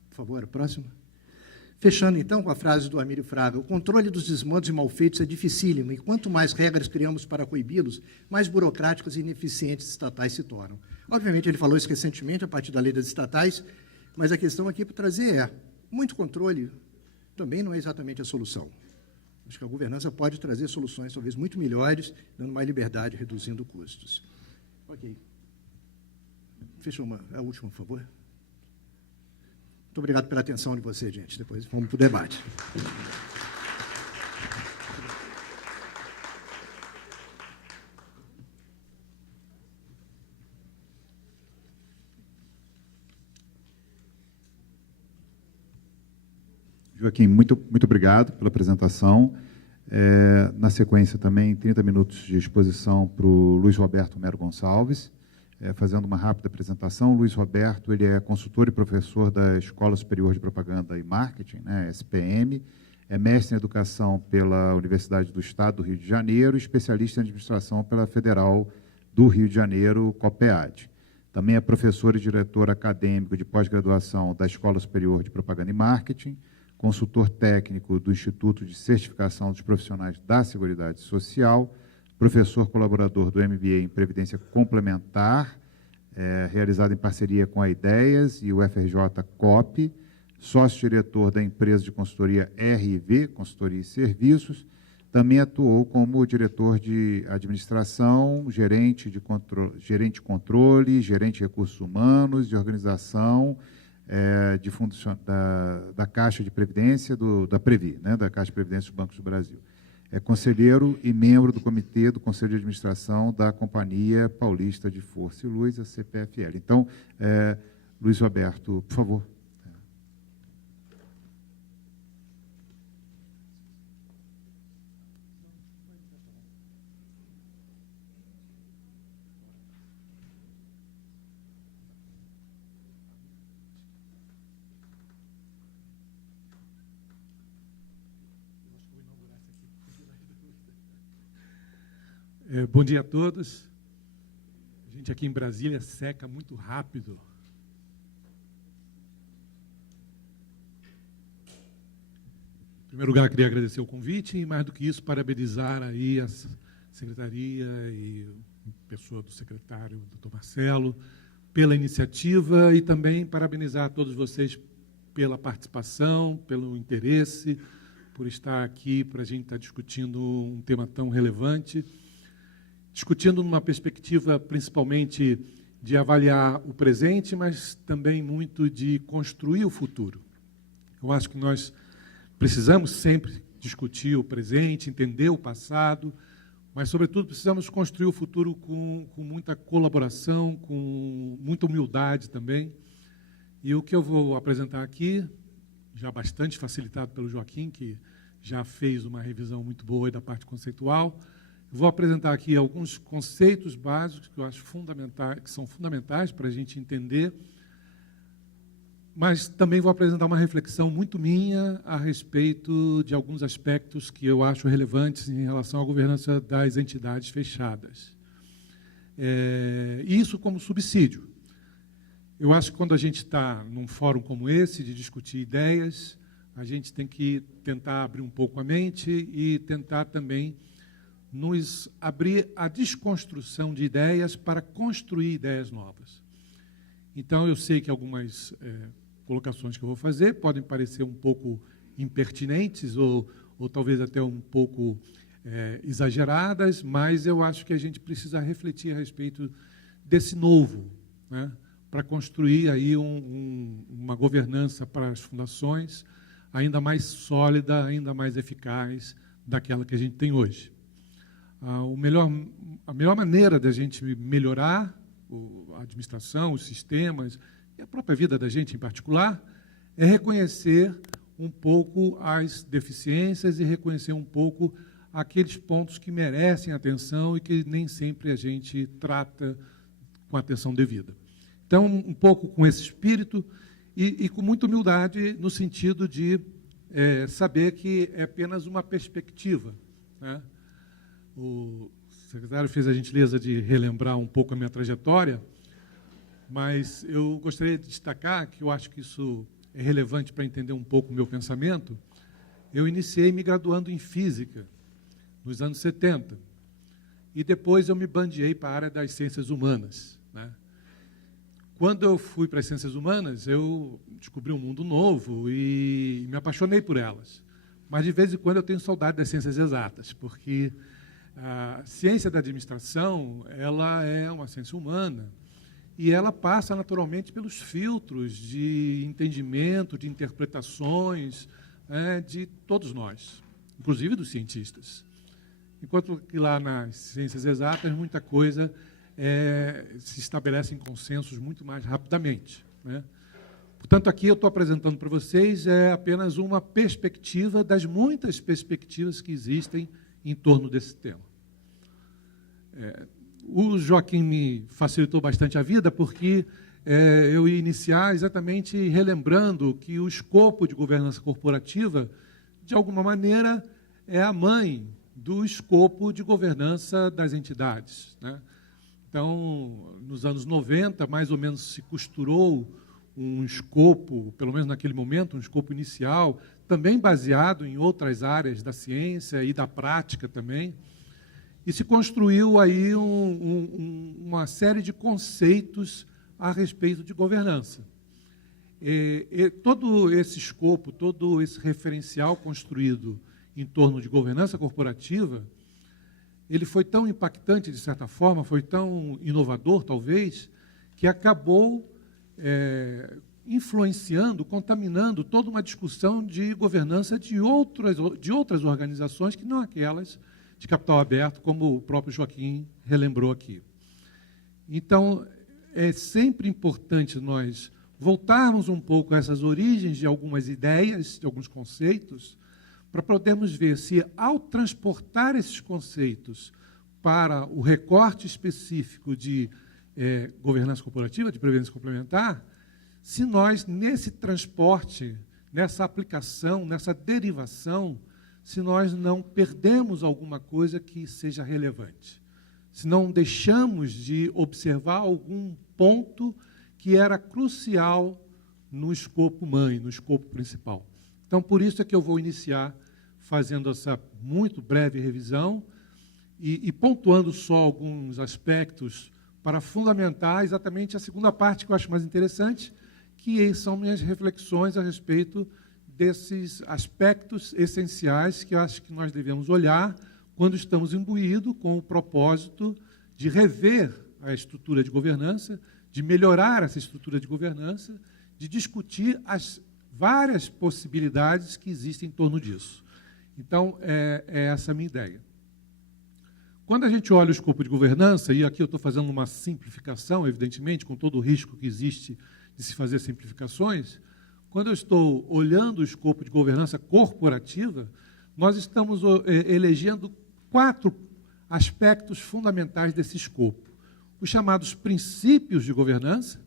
Por favor, a próxima. Fechando, então, com a frase do Amílio Fraga: o controle dos desmandos e malfeitos é dificílimo, e quanto mais regras criamos para coibi-los, mais burocráticos e ineficientes estatais se tornam. Obviamente, ele falou isso recentemente, a partir da lei das estatais, mas a questão aqui para trazer é: muito controle também não é exatamente a solução. Acho que a governança pode trazer soluções, talvez, muito melhores, dando mais liberdade, reduzindo custos. Ok. Fecha a última, por favor. Muito obrigado pela atenção de vocês, gente. Depois vamos para o debate. Joaquim, muito obrigado pela apresentação. Na sequência, também, 30 minutos de exposição para o Luiz Roberto Mero Gonçalves, fazendo uma rápida apresentação. O Luiz Roberto, ele é consultor e professor da Escola Superior de Propaganda e Marketing, né, SPM, é mestre em Educação pela Universidade do Estado do Rio de Janeiro, especialista em Administração pela Federal do Rio de Janeiro, COPEAD. Também é professor e diretor acadêmico de pós-graduação da Escola Superior de Propaganda e Marketing, consultor técnico do Instituto de Certificação dos Profissionais da Seguridade Social, professor colaborador do MBA em Previdência Complementar, realizado em parceria com a Ideias e o FRJ COP, sócio-diretor da empresa de consultoria RV, Consultoria e Serviços, também atuou como diretor de administração, gerente de controle, gerente de recursos humanos, de organização, da Caixa de Previdência, da Previ, né, da Caixa de Previdência dos Bancos do Brasil. É conselheiro e membro do Comitê do Conselho de Administração da Companhia Paulista de Força e Luz, a CPFL. Então, Luiz Roberto, por favor. Bom dia a todos. A gente aqui em Brasília seca muito rápido. Em primeiro lugar, queria agradecer o convite e, mais do que isso, parabenizar aí a secretaria e a pessoa do secretário, doutor Marcelo, pela iniciativa e também parabenizar a todos vocês pela participação, pelo interesse, por estar aqui para a gente estar discutindo um tema tão relevante. Discutindo numa perspectiva principalmente de avaliar o presente, mas também muito de construir o futuro. Eu acho que nós precisamos sempre discutir o presente, entender o passado, mas, sobretudo, precisamos construir o futuro com muita colaboração, com muita humildade também. E o que eu vou apresentar aqui, já bastante facilitado pelo Joaquim, que já fez uma revisão muito boa da parte conceitual. Vou apresentar aqui alguns conceitos básicos que eu acho fundamentais, que são fundamentais para a gente entender, mas também vou apresentar uma reflexão muito minha a respeito de alguns aspectos que eu acho relevantes em relação à governança das entidades fechadas. Isso como subsídio. Eu acho que quando a gente está num fórum como esse, de discutir ideias, a gente tem que tentar abrir um pouco a mente e tentar também nos abrir a desconstrução de ideias para construir ideias novas. Então, eu sei que algumas colocações que eu vou fazer podem parecer um pouco impertinentes ou talvez até um pouco exageradas, mas eu acho que a gente precisa refletir a respeito desse novo, né, para construir aí uma governança para as fundações ainda mais sólida, ainda mais eficaz daquela que a gente tem hoje. A melhor maneira da gente melhorar a administração, os sistemas, e a própria vida da gente em particular, é reconhecer um pouco as deficiências e reconhecer um pouco aqueles pontos que merecem atenção e que nem sempre a gente trata com a atenção devida. Então, um pouco com esse espírito e com muita humildade no sentido de saber que é apenas uma perspectiva, né? O secretário fez a gentileza de relembrar um pouco a minha trajetória, mas eu gostaria de destacar que eu acho que isso é relevante para entender um pouco o meu pensamento. Eu iniciei me graduando em Física, nos anos 70, e depois eu me bandeei para a área das Ciências Humanas, né? Quando eu fui para as Ciências Humanas, eu descobri um mundo novo e me apaixonei por elas. Mas, de vez em quando, eu tenho saudade das Ciências Exatas, porque a ciência da administração, ela é uma ciência humana e ela passa naturalmente pelos filtros de entendimento, de interpretações, de todos nós, inclusive dos cientistas. Enquanto que lá nas ciências exatas, muita coisa se estabelece em consensos muito mais rapidamente, né? Portanto, aqui eu estou apresentando para vocês apenas uma perspectiva das muitas perspectivas que existem em torno desse tema. O Joaquim me facilitou bastante a vida, porque eu ia iniciar exatamente relembrando que o escopo de governança corporativa, de alguma maneira, é a mãe do escopo de governança das entidades, né? Então, nos anos 90, mais ou menos se costurou um escopo, pelo menos naquele momento, um escopo inicial, também baseado em outras áreas da ciência e da prática também, e se construiu aí uma série de conceitos a respeito de governança. Todo esse escopo, todo esse referencial construído em torno de governança corporativa, ele foi tão impactante, de certa forma, foi tão inovador, talvez, que acabou influenciando, contaminando toda uma discussão de governança de outras organizações que não aquelas de capital aberto, como o próprio Joaquim relembrou aqui. Então, é sempre importante nós voltarmos um pouco a essas origens de algumas ideias, de alguns conceitos, para podermos ver se, ao transportar esses conceitos para o recorte específico de governança corporativa, de previdência complementar, se nós, nesse transporte, nessa aplicação, nessa derivação, se nós não perdemos alguma coisa que seja relevante, se não deixamos de observar algum ponto que era crucial no escopo mãe, no escopo principal. Então, por isso é que eu vou iniciar fazendo essa muito breve revisão e pontuando só alguns aspectos para fundamentar exatamente a segunda parte que eu acho mais interessante, que são minhas reflexões a respeito desses aspectos essenciais que eu acho que nós devemos olhar quando estamos imbuídos com o propósito de rever a estrutura de governança, de melhorar essa estrutura de governança, de discutir as várias possibilidades que existem em torno disso. Então, é essa a minha ideia. Quando a gente olha o escopo de governança, e aqui eu estou fazendo uma simplificação, evidentemente, com todo o risco que existe de se fazer simplificações, quando eu estou olhando o escopo de governança corporativa, nós estamos elegendo 4 aspectos fundamentais desse escopo. Os chamados princípios de governança,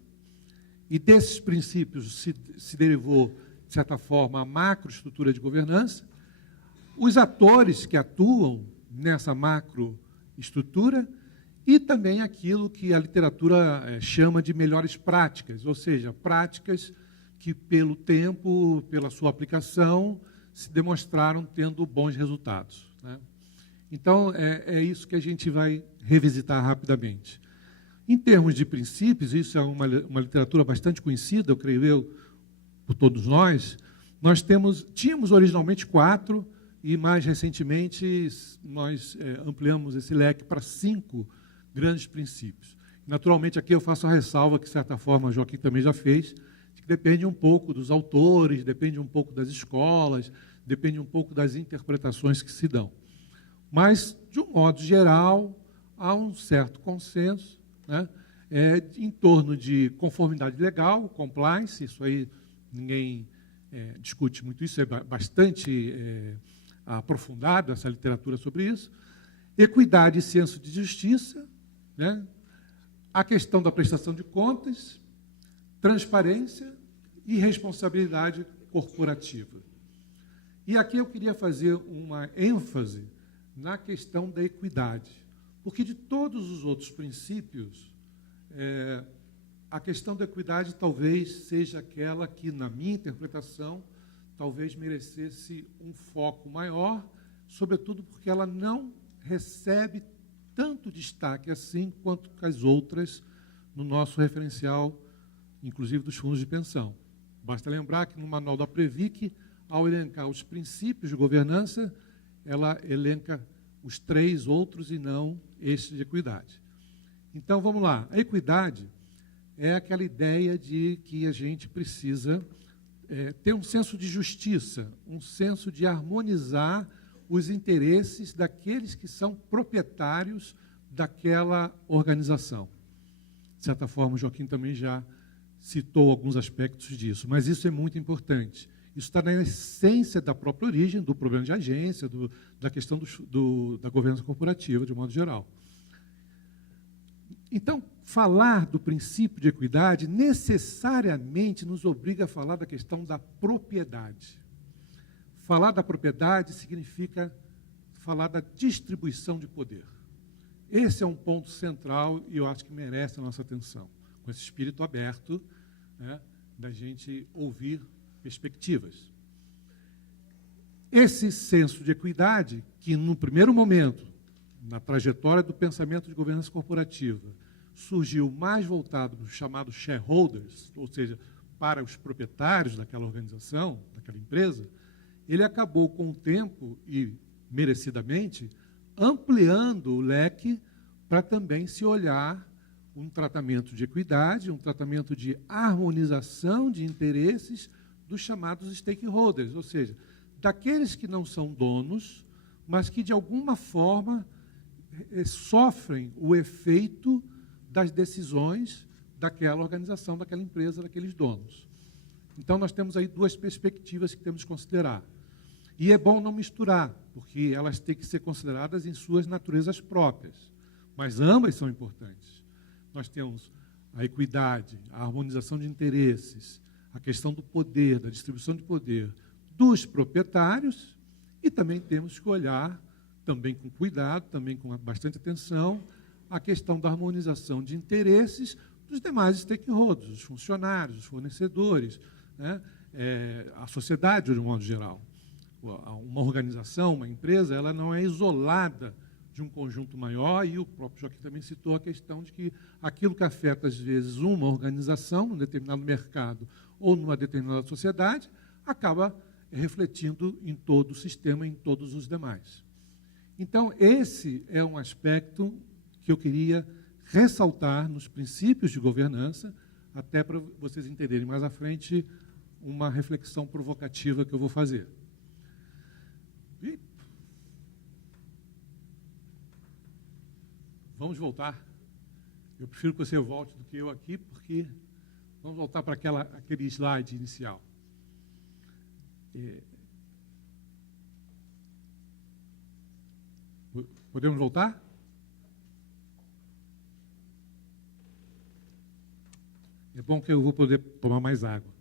e desses princípios se derivou, de certa forma, a macroestrutura de governança, os atores que atuam nessa macroestrutura e também aquilo que a literatura chama de melhores práticas, ou seja, práticas que, pelo tempo, pela sua aplicação, se demonstraram tendo bons resultados, né? Então, é isso que a gente vai revisitar rapidamente. Em termos de princípios, isso é uma literatura bastante conhecida, eu creio eu, por todos nós tínhamos originalmente 4, e mais recentemente nós ampliamos esse leque para 5 grandes princípios. Naturalmente, aqui eu faço a ressalva que, de certa forma, Joaquim também já fez, de que depende um pouco dos autores, depende um pouco das escolas, depende um pouco das interpretações que se dão. Mas, de um modo geral, há um certo consenso, né, em torno de conformidade legal, compliance, isso aí ninguém discute muito isso, é bastante aprofundado essa literatura sobre isso, equidade e senso de justiça, né, a questão da prestação de contas, transparência e responsabilidade corporativa. E aqui eu queria fazer uma ênfase na questão da equidade, porque de todos os outros princípios, a questão da equidade talvez seja aquela que, na minha interpretação, talvez merecesse um foco maior, sobretudo porque ela não recebe tanto destaque assim quanto as outras no nosso referencial, inclusive dos fundos de pensão. Basta lembrar que no manual da Previc, ao elencar os princípios de governança, ela elenca os 3 outros e não este de equidade. Então, vamos lá. A equidade é aquela ideia de que a gente precisa ter um senso de justiça, um senso de harmonizar os interesses daqueles que são proprietários daquela organização. De certa forma, o Joaquim também já citou alguns aspectos disso, mas isso é muito importante. Isso está na essência da própria origem do problema de agência, da questão da governança corporativa, de um modo geral. Então, falar do princípio de equidade necessariamente nos obriga a falar da questão da propriedade. Falar da propriedade significa falar da distribuição de poder. Esse é um ponto central e eu acho que merece a nossa atenção, com esse espírito aberto, né, da gente ouvir perspectivas. Esse senso de equidade, que no primeiro momento, na trajetória do pensamento de governança corporativa, surgiu mais voltado para os chamados shareholders, ou seja, para os proprietários daquela organização, daquela empresa, ele acabou com o tempo, e merecidamente, ampliando o leque para também se olhar um tratamento de equidade, um tratamento de harmonização de interesses dos chamados stakeholders, ou seja, daqueles que não são donos, mas que, de alguma forma, sofrem o efeito das decisões daquela organização, daquela empresa, daqueles donos. Então, nós temos aí duas perspectivas que temos que considerar. E é bom não misturar, porque elas têm que ser consideradas em suas naturezas próprias, mas ambas são importantes. Nós temos a equidade, a harmonização de interesses, a questão do poder, da distribuição de poder dos proprietários, e também temos que olhar, também com cuidado, também com bastante atenção, a questão da harmonização de interesses dos demais stakeholders, os funcionários, os fornecedores, né? A sociedade, de um modo geral. Uma organização, uma empresa, ela não é isolada de um conjunto maior, e o próprio Joaquim também citou a questão de que aquilo que afeta, às vezes, uma organização, num determinado mercado ou numa determinada sociedade, acaba refletindo em todo o sistema, em todos os demais. Então, esse é um aspecto que eu queria ressaltar nos princípios de governança, até para vocês entenderem mais à frente uma reflexão provocativa que eu vou fazer. Vamos voltar. Eu prefiro que você volte do que eu aqui, porque vamos voltar para aquele slide inicial. Podemos voltar? É bom que eu vou poder tomar mais água.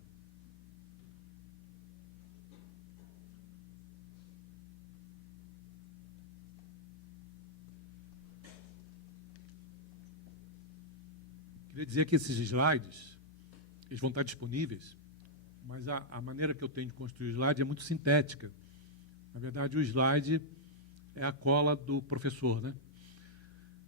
Queria dizer que esses slides, eles vão estar disponíveis, mas a maneira que eu tenho de construir o slide é muito sintética. Na verdade, o slide é a cola do professor, né?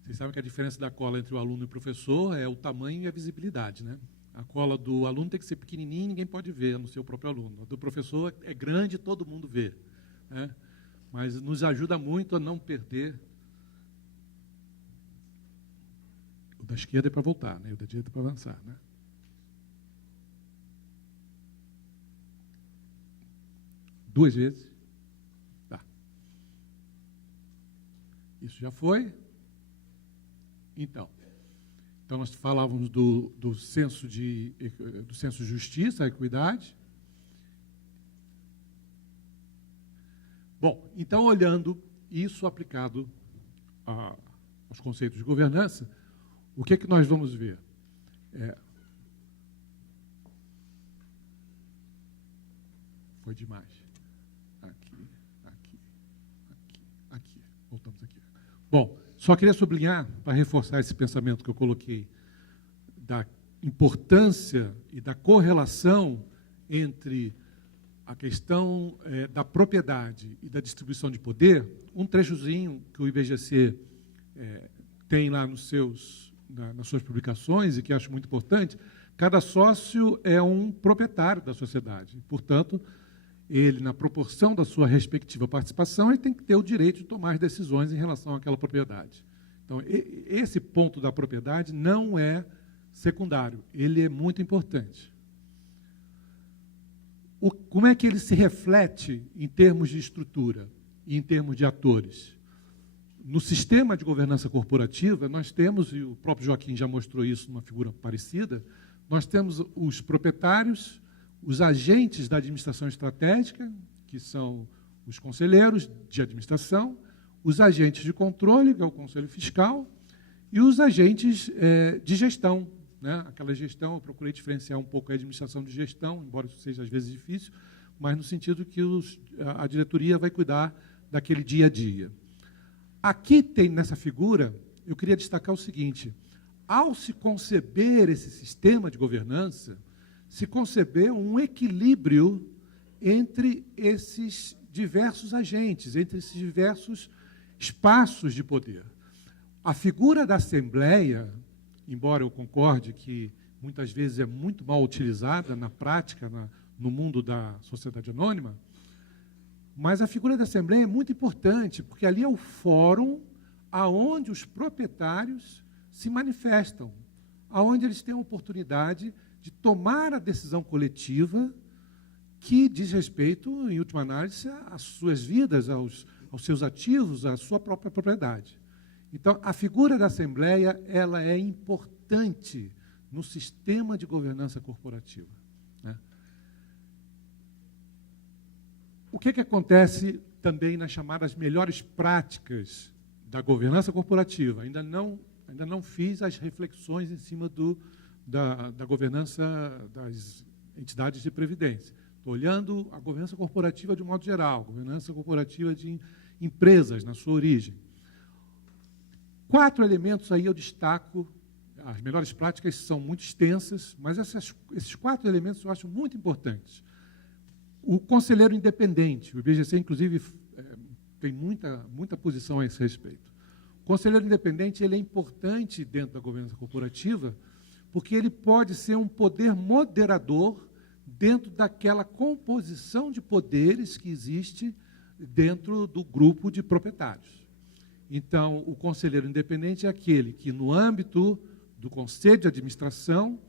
Vocês sabem que a diferença da cola entre o aluno e o professor é o tamanho e a visibilidade, né? A cola do aluno tem que ser pequenininha e ninguém pode ver, no seu próprio aluno. A do professor é grande e todo mundo vê, né? Mas nos ajuda muito a não perder. O da esquerda é para voltar, né? O da direita é para avançar, né? Duas vezes. Tá. Isso já foi. Então nós falávamos do senso de justiça, a equidade. Bom, então, olhando isso aplicado aos conceitos de governança, o que é que nós vamos ver? Foi demais. Aqui. Voltamos aqui. Bom, só queria sublinhar, para reforçar esse pensamento que eu coloquei, da importância e da correlação entre a questão da propriedade e da distribuição de poder, um trechozinho que o IBGC tem lá nas suas publicações, e que acho muito importante. Cada sócio é um proprietário da sociedade. Portanto, ele, na proporção da sua respectiva participação, ele tem que ter o direito de tomar decisões em relação àquela propriedade. Então, esse ponto da propriedade não é secundário, ele é muito importante. Como é que ele se reflete em termos de estrutura e em termos de atores? No sistema de governança corporativa, nós temos, e o próprio Joaquim já mostrou isso numa figura parecida, nós temos os proprietários, os agentes da administração estratégica, que são os conselheiros de administração, os agentes de controle, que é o conselho fiscal, e os agentes de gestão, né? Aquela gestão, eu procurei diferenciar um pouco a administração de gestão, embora isso seja às vezes difícil, mas no sentido que a diretoria vai cuidar daquele dia a dia. Aqui tem, nessa figura, eu queria destacar o seguinte: ao se conceber esse sistema de governança, se concebeu um equilíbrio entre esses diversos agentes, entre esses diversos espaços de poder. A figura da Assembleia, embora eu concorde que muitas vezes é muito mal utilizada na prática, no mundo da sociedade anônima, mas a figura da Assembleia é muito importante, porque ali é o fórum aonde os proprietários se manifestam, aonde eles têm a oportunidade de tomar a decisão coletiva que diz respeito, em última análise, às suas vidas, aos seus ativos, à sua própria propriedade. Então, a figura da Assembleia ela é importante no sistema de governança corporativa, né? O que acontece também nas chamadas melhores práticas da governança corporativa? Ainda não fiz as reflexões em cima da governança das entidades de previdência. Estou olhando a governança corporativa de um modo geral, governança corporativa de empresas na sua origem. 4 elementos aí eu destaco. As melhores práticas são muito extensas, mas esses 4 elementos eu acho muito importantes. O conselheiro independente, o IBGC, inclusive, tem muita posição a esse respeito. O conselheiro independente ele é importante dentro da governança corporativa, porque ele pode ser um poder moderador dentro daquela composição de poderes que existe dentro do grupo de proprietários. Então, o conselheiro independente é aquele que, no âmbito do conselho de administração,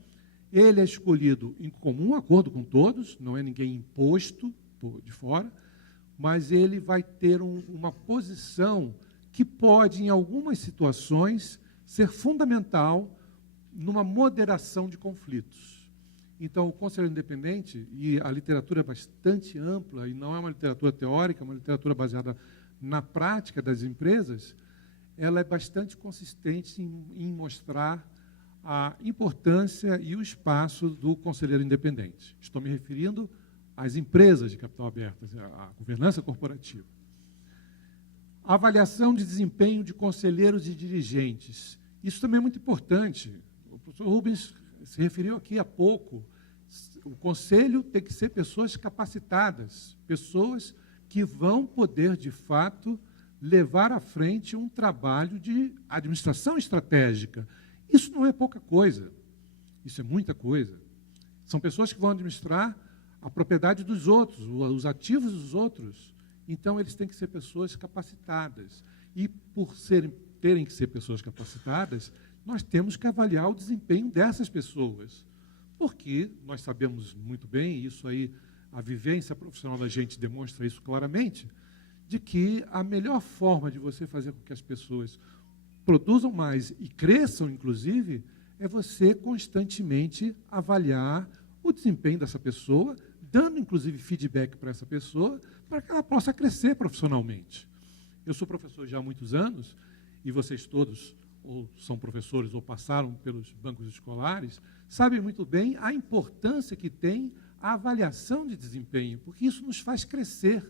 ele é escolhido em comum acordo com todos, não é ninguém imposto de fora, mas ele vai ter uma posição que pode, em algumas situações, ser fundamental numa moderação de conflitos. Então, o conselheiro independente, e a literatura é bastante ampla, e não é uma literatura teórica, é uma literatura baseada na prática das empresas, ela é bastante consistente em mostrar a importância e o espaço do conselheiro independente. Estou me referindo às empresas de capital aberto, à governança corporativa. A avaliação de desempenho de conselheiros e dirigentes. Isso também é muito importante. O professor Rubens se referiu aqui há pouco. O conselho tem que ser pessoas capacitadas, pessoas que vão poder, de fato, levar à frente um trabalho de administração estratégica. Isso não é pouca coisa, isso é muita coisa. São pessoas que vão administrar a propriedade dos outros, os ativos dos outros. Então, eles têm que ser pessoas capacitadas. E, por terem que ser pessoas capacitadas, nós temos que avaliar o desempenho dessas pessoas. Porque nós sabemos muito bem, isso aí, a vivência profissional da gente demonstra isso claramente, de que a melhor forma de você fazer com que as pessoas produzam mais e cresçam, inclusive, é você constantemente avaliar o desempenho dessa pessoa, dando, inclusive, feedback para essa pessoa, para que ela possa crescer profissionalmente. Eu sou professor já há muitos anos, e vocês todos ou são professores ou passaram pelos bancos escolares, sabem muito bem a importância que tem a avaliação de desempenho, porque isso nos faz crescer.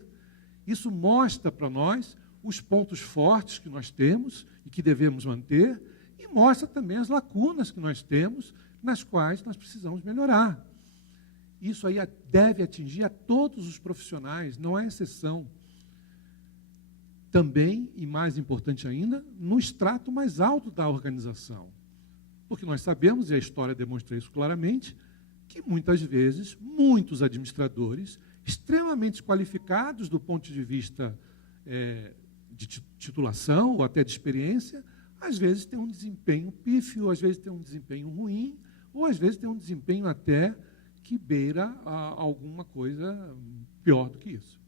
Isso mostra para nós os pontos fortes que nós temos e que devemos manter, e mostra também as lacunas que nós temos, nas quais nós precisamos melhorar. Isso aí deve atingir a todos os profissionais, não é exceção. Também, e mais importante ainda, no extrato mais alto da organização. Porque nós sabemos, e a história demonstra isso claramente, que muitas vezes, muitos administradores, extremamente qualificados do ponto de vista de titulação ou até de experiência, às vezes têm um desempenho pífio, às vezes têm um desempenho ruim, ou às vezes têm um desempenho até que beira alguma coisa pior do que isso.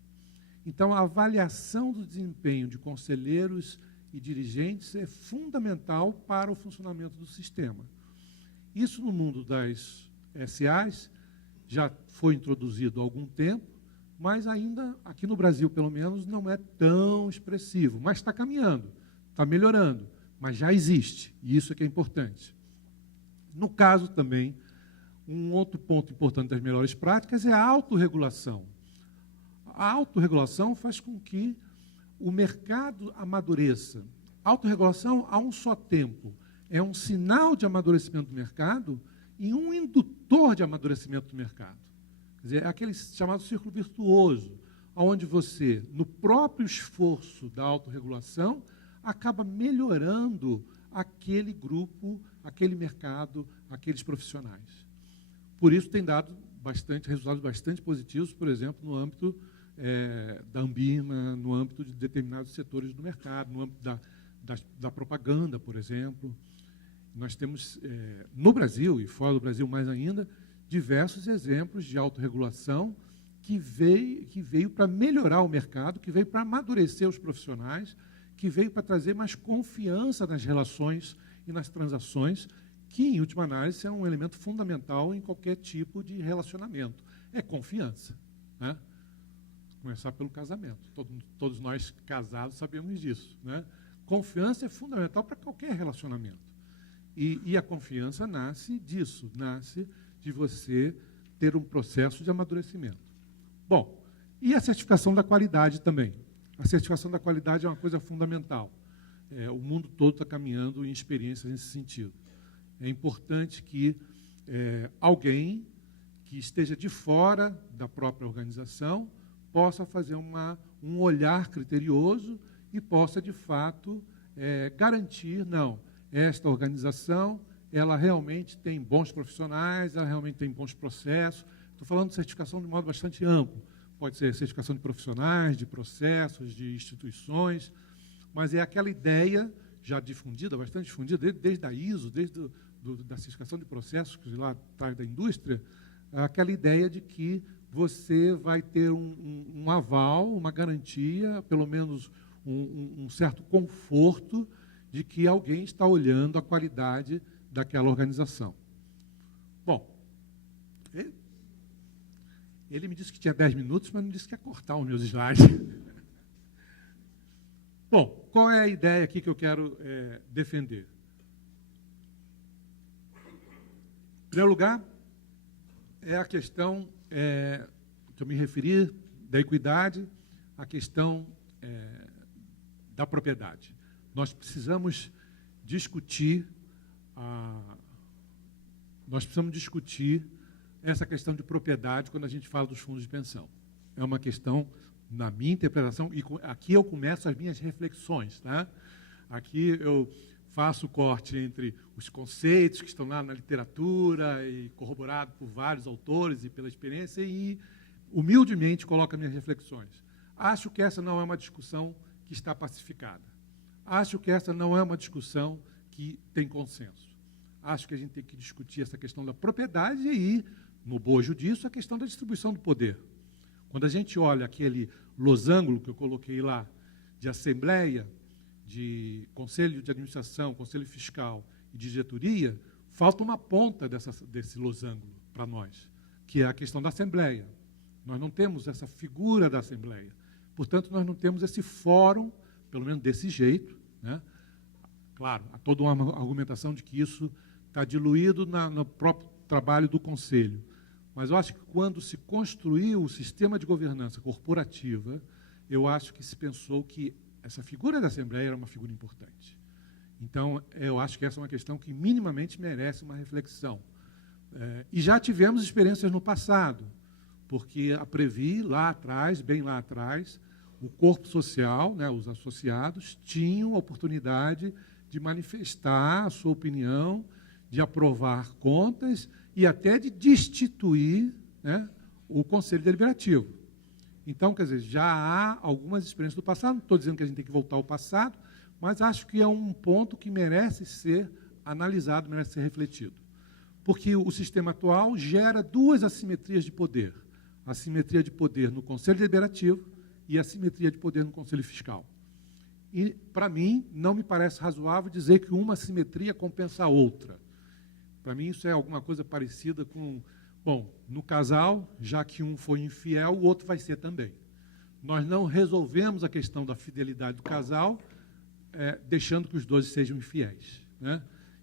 Então, a avaliação do desempenho de conselheiros e dirigentes é fundamental para o funcionamento do sistema. Isso, no mundo das SAs, já foi introduzido há algum tempo, mas ainda, aqui no Brasil, pelo menos, não é tão expressivo. Mas está caminhando, está melhorando, mas já existe, e isso é que é importante. No caso também, um outro ponto importante das melhores práticas é a autorregulação. A autorregulação faz com que o mercado amadureça. A autorregulação, a um só tempo, é um sinal de amadurecimento do mercado e um indutor de amadurecimento do mercado. Quer dizer, é aquele chamado círculo virtuoso, onde você, no próprio esforço da autorregulação, acaba melhorando aquele grupo, aquele mercado, aqueles profissionais. Por isso tem dado resultados bastante positivos, por exemplo, no âmbito da Ambima, no âmbito de determinados setores do mercado, no âmbito da propaganda, por exemplo. Nós temos, no Brasil, e fora do Brasil mais ainda, diversos exemplos de autorregulação que veio para melhorar o mercado, que veio para amadurecer os profissionais, que veio para trazer mais confiança nas relações e nas transações, que, em última análise, é um elemento fundamental em qualquer tipo de relacionamento. É confiança, né? Começar pelo casamento. Todos nós casados sabemos disso, né? Confiança é fundamental para qualquer relacionamento. E a confiança nasce disso, nasce de você ter um processo de amadurecimento. Bom, e a certificação da qualidade também. A certificação da qualidade é uma coisa fundamental. O mundo todo está caminhando em experiências nesse sentido. É importante que alguém que esteja de fora da própria organização possa fazer um olhar criterioso e possa, de fato, garantir, não, esta organização, ela realmente tem bons profissionais, ela realmente tem bons processos. Estou falando de certificação de modo bastante amplo. Pode ser certificação de profissionais, de processos, de instituições, mas é aquela ideia já difundida, bastante difundida, desde a ISO, desde da certificação de processos, que lá atrás da indústria, aquela ideia de que você vai ter um aval, uma garantia, pelo menos um certo conforto de que alguém está olhando a qualidade daquela organização. Bom, ele me disse que tinha 10 minutos, mas não disse que ia cortar os meus slides. Bom, qual é a ideia aqui que eu quero defender? Em primeiro lugar, é a questão que eu me referi, da equidade, a questão da propriedade. Nós precisamos discutir essa questão de propriedade quando a gente fala dos fundos de pensão. É uma questão, na minha interpretação, e aqui eu começo as minhas reflexões, tá? Aqui eu faço o corte entre os conceitos que estão lá na literatura e corroborado por vários autores e pela experiência e, humildemente, coloco as minhas reflexões. Acho que essa não é uma discussão que está pacificada. Acho que essa não é uma discussão que tem consenso. Acho que a gente tem que discutir essa questão da propriedade e, no bojo disso, a questão da distribuição do poder. Quando a gente olha aquele losango que eu coloquei lá, de assembleia, de conselho de administração, conselho fiscal e de diretoria, falta uma ponta desse losango para nós, que é a questão da assembleia. Nós não temos essa figura da assembleia. Portanto, nós não temos esse fórum, pelo menos desse jeito, né? Claro, há toda uma argumentação de que isso está diluído no próprio trabalho do conselho. Mas eu acho que quando se construiu o sistema de governança corporativa, eu acho que se pensou que essa figura da Assembleia era uma figura importante. Então, eu acho que essa é uma questão que minimamente merece uma reflexão. E já tivemos experiências no passado, porque a Previ, lá atrás, bem lá atrás, o corpo social, né, os associados, tinham a oportunidade de manifestar a sua opinião, de aprovar contas e até de destituir, né, o Conselho Deliberativo. Então, quer dizer, já há algumas experiências do passado, não estou dizendo que a gente tem que voltar ao passado, mas acho que é um ponto que merece ser analisado, merece ser refletido. Porque o sistema atual gera duas assimetrias de poder. A assimetria de poder no Conselho Deliberativo e a assimetria de poder no Conselho Fiscal. E, para mim, não me parece razoável dizer que uma assimetria compensa a outra. Para mim, isso é alguma coisa parecida com... Bom, no casal, já que um foi infiel, o outro vai ser também. Nós não resolvemos a questão da fidelidade do casal deixando que os dois sejam infiéis, né?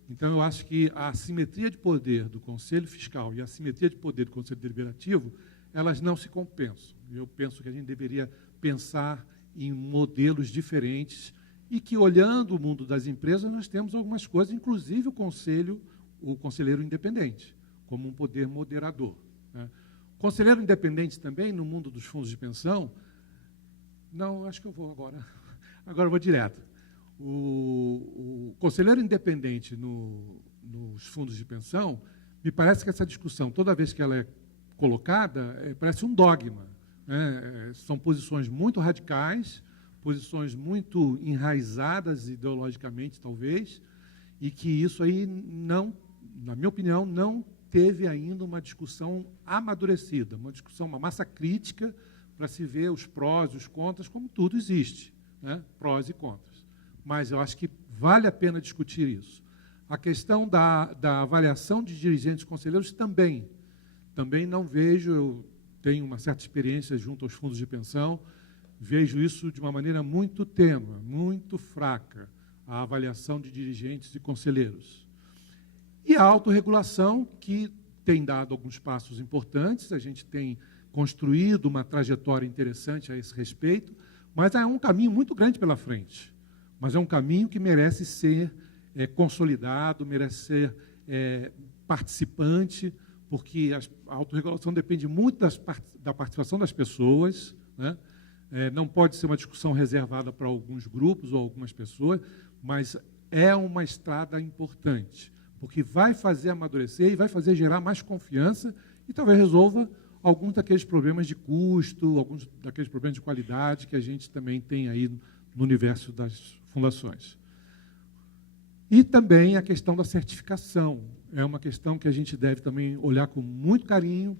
Então, eu acho que a assimetria de poder do Conselho Fiscal e a assimetria de poder do Conselho Deliberativo, elas não se compensam. Eu penso que a gente deveria pensar em modelos diferentes e que, olhando o mundo das empresas, nós temos algumas coisas, inclusive o conselheiro independente, como um poder moderador, né? Conselheiro independente também, no mundo dos fundos de pensão, não, acho que eu vou agora, agora eu vou direto. O conselheiro independente nos fundos de pensão, me parece que essa discussão, toda vez que ela é colocada, parece um dogma, né? São posições muito radicais, posições muito enraizadas ideologicamente, talvez, e que isso aí não, na minha opinião, não teve ainda uma discussão amadurecida, uma discussão, uma massa crítica para se ver os prós e os contras, como tudo existe, né? Prós e contras. Mas eu acho que vale a pena discutir isso. A questão da avaliação de dirigentes conselheiros também. Também não vejo, eu tenho uma certa experiência junto aos fundos de pensão, vejo isso de uma maneira muito tênue, muito fraca, a avaliação de dirigentes e conselheiros. E a autorregulação, que tem dado alguns passos importantes, a gente tem construído uma trajetória interessante a esse respeito, mas é um caminho muito grande pela frente. Mas é um caminho que merece ser consolidado, merece ser participante, porque a autorregulação depende muito da participação das pessoas, né? Não pode ser uma discussão reservada para alguns grupos ou algumas pessoas, mas é uma estrada importante, porque vai fazer amadurecer e vai fazer gerar mais confiança e talvez resolva alguns daqueles problemas de custo, alguns daqueles problemas de qualidade que a gente também tem aí no universo das fundações. E também a questão da certificação. É uma questão que a gente deve também olhar com muito carinho,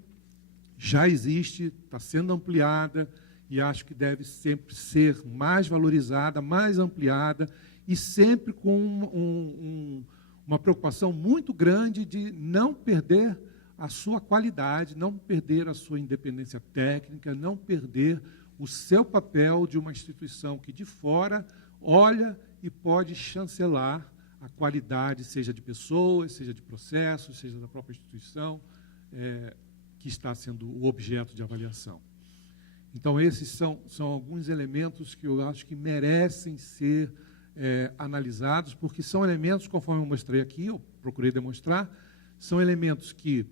já existe, está sendo ampliada, e acho que deve sempre ser mais valorizada, mais ampliada, e sempre com uma preocupação muito grande de não perder a sua qualidade, não perder a sua independência técnica, não perder o seu papel de uma instituição que de fora olha e pode chancelar a qualidade, seja de pessoas, seja de processos, seja da própria instituição, que está sendo o objeto de avaliação. Então, esses são alguns elementos que eu acho que merecem ser analisados, porque são elementos, conforme eu mostrei aqui, eu procurei demonstrar, são elementos que,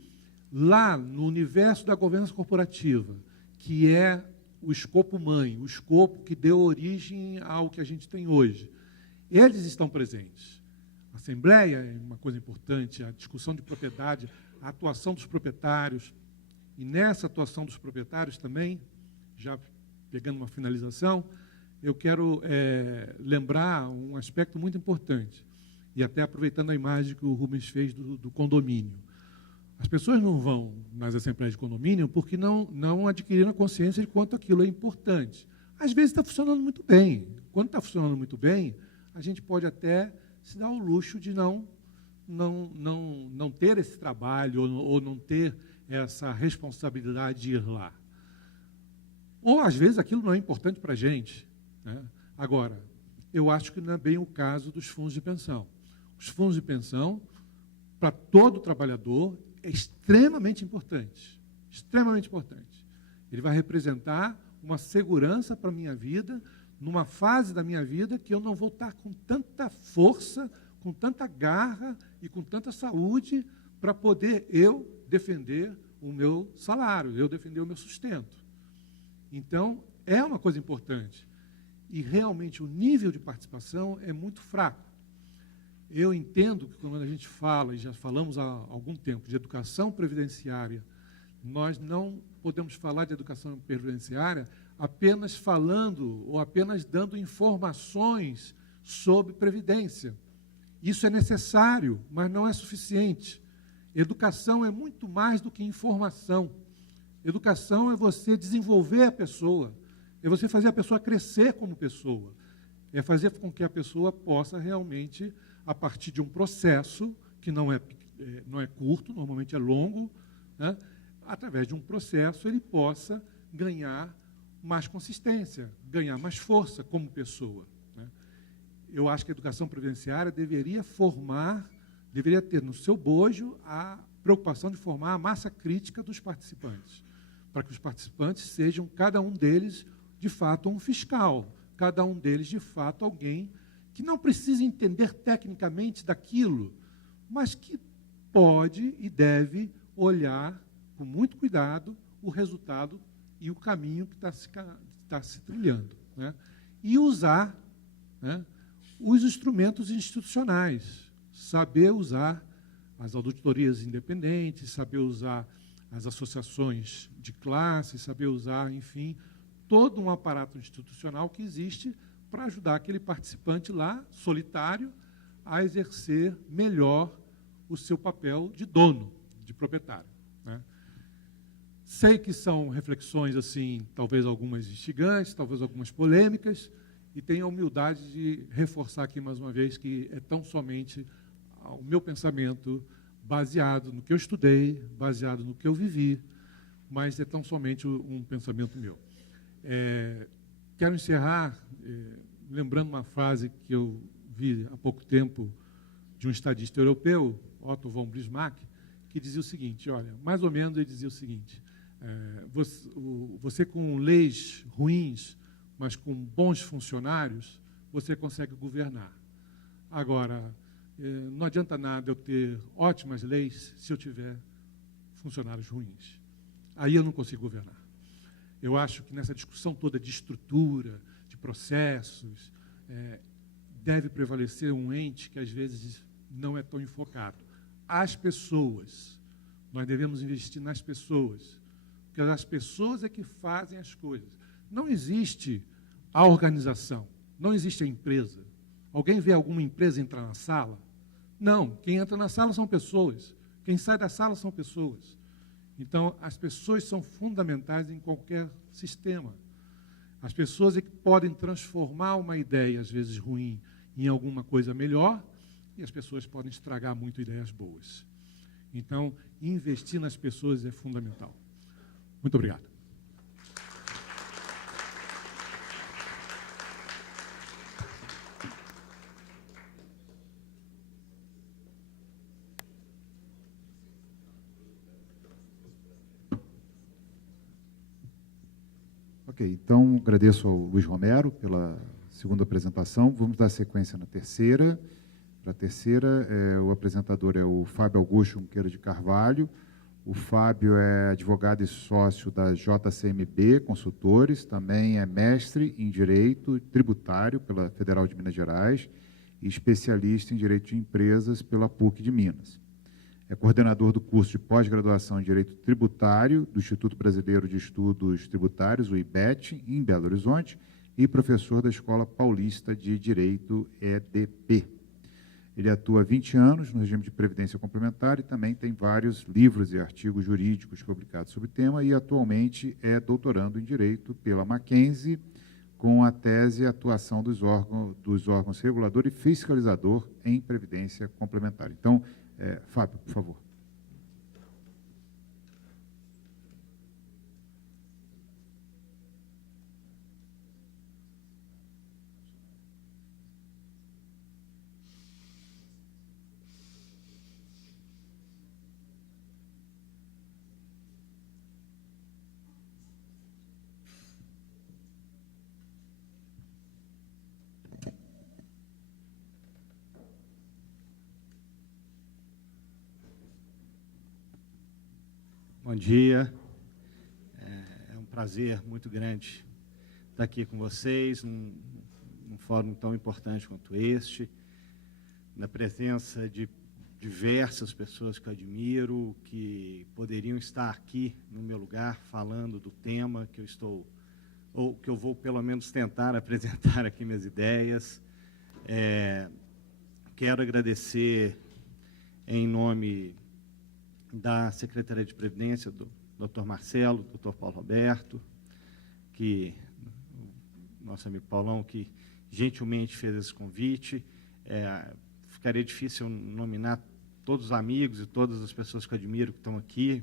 lá no universo da governança corporativa, que é o escopo mãe, o escopo que deu origem ao que a gente tem hoje, eles estão presentes. A Assembleia é uma coisa importante, a discussão de propriedade, a atuação dos proprietários, e nessa atuação dos proprietários também, já pegando uma finalização, eu quero lembrar um aspecto muito importante, e até aproveitando a imagem que o Rubens fez do condomínio. As pessoas não vão nas assembleias de condomínio porque não adquiriram a consciência de quanto aquilo é importante. Às vezes está funcionando muito bem. Quando está funcionando muito bem, a gente pode até se dar o luxo de não ter esse trabalho ou não ter essa responsabilidade de ir lá. Ou, às vezes, aquilo não é importante para a gente, né? Agora, eu acho que não é bem o caso dos fundos de pensão. Os fundos de pensão, para todo trabalhador, é extremamente importante. Extremamente importante. Ele vai representar uma segurança para a minha vida, numa fase da minha vida que eu não vou estar com tanta força, com tanta garra e com tanta saúde para poder eu defender o meu salário, eu defender o meu sustento. Então, é uma coisa importante. E, realmente, o nível de participação é muito fraco. Eu entendo que, quando a gente fala, e já falamos há algum tempo, de educação previdenciária, nós não podemos falar de educação previdenciária apenas falando ou apenas dando informações sobre previdência. Isso é necessário, mas não é suficiente. Educação é muito mais do que informação. Educação é você desenvolver a pessoa, é você fazer a pessoa crescer como pessoa, é fazer com que a pessoa possa realmente, a partir de um processo, que não é curto, normalmente é longo, né? Através de um processo ele possa ganhar mais consistência, ganhar mais força como pessoa, né? Eu acho que a educação previdenciária deveria ter no seu bojo a preocupação de formar a massa crítica dos participantes, para que os participantes sejam, cada um deles, de fato, um fiscal, cada um deles, de fato, alguém que não precisa entender tecnicamente daquilo, mas que pode e deve olhar com muito cuidado o resultado e o caminho que está se trilhando, né? E usar, né, os instrumentos institucionais, saber usar as auditorias independentes, saber usar as associações de classe, saber usar, enfim, todo um aparato institucional que existe para ajudar aquele participante lá, solitário, a exercer melhor o seu papel de dono, de proprietário, né? Sei que são reflexões, assim, talvez algumas instigantes, talvez algumas polêmicas, e tenho a humildade de reforçar aqui mais uma vez que é tão somente ao meu pensamento baseado no que eu estudei, baseado no que eu vivi, mas é tão somente um pensamento meu. Quero encerrar lembrando uma frase que eu vi há pouco tempo de um estadista europeu, Otto von Bismarck, que dizia o seguinte, olha, mais ou menos ele dizia o seguinte, você com leis ruins, mas com bons funcionários, você consegue governar. Agora, não adianta nada eu ter ótimas leis se eu tiver funcionários ruins. Aí eu não consigo governar. Eu acho que nessa discussão toda de estrutura, de processos, deve prevalecer um ente que, às vezes, não é tão enfocado. As pessoas. Nós devemos investir nas pessoas, porque as pessoas é que fazem as coisas. Não existe a organização, não existe a empresa. Alguém vê alguma empresa entrar na sala? Não, quem entra na sala são pessoas, quem sai da sala são pessoas. Então, as pessoas são fundamentais em qualquer sistema. As pessoas é que podem transformar uma ideia, às vezes ruim, em alguma coisa melhor, e as pessoas podem estragar muito ideias boas. Então, investir nas pessoas é fundamental. Muito obrigado. Ok, então agradeço ao Luiz Romero pela segunda apresentação. Vamos dar sequência na terceira. Para a terceira, o apresentador é o Fábio Augusto Junqueira de Carvalho. O Fábio é advogado e sócio da JCMB Consultores, também é mestre em Direito Tributário pela Federal de Minas Gerais e especialista em Direito de Empresas pela PUC de Minas. É coordenador do curso de pós-graduação em Direito Tributário do Instituto Brasileiro de Estudos Tributários, o IBET, em Belo Horizonte, e professor da Escola Paulista de Direito, EDP. Ele atua há 20 anos no regime de previdência complementar e também tem vários livros e artigos jurídicos publicados sobre o tema e atualmente é doutorando em Direito pela Mackenzie, com a tese Atuação dos órgãos regulador e fiscalizador em previdência complementar. Então, Fábio, por favor. Bom dia, é um prazer muito grande estar aqui com vocês, num fórum tão importante quanto este, na presença de diversas pessoas que eu admiro, que poderiam estar aqui no meu lugar falando do tema que eu estou, ou que eu vou pelo menos tentar apresentar aqui minhas ideias. Quero agradecer em nome da Secretaria de Previdência, do Dr. Marcelo, do Dr. Paulo Roberto, nosso amigo Paulão, que gentilmente fez esse convite. Ficaria difícil nominar todos os amigos e todas as pessoas que eu admiro que estão aqui,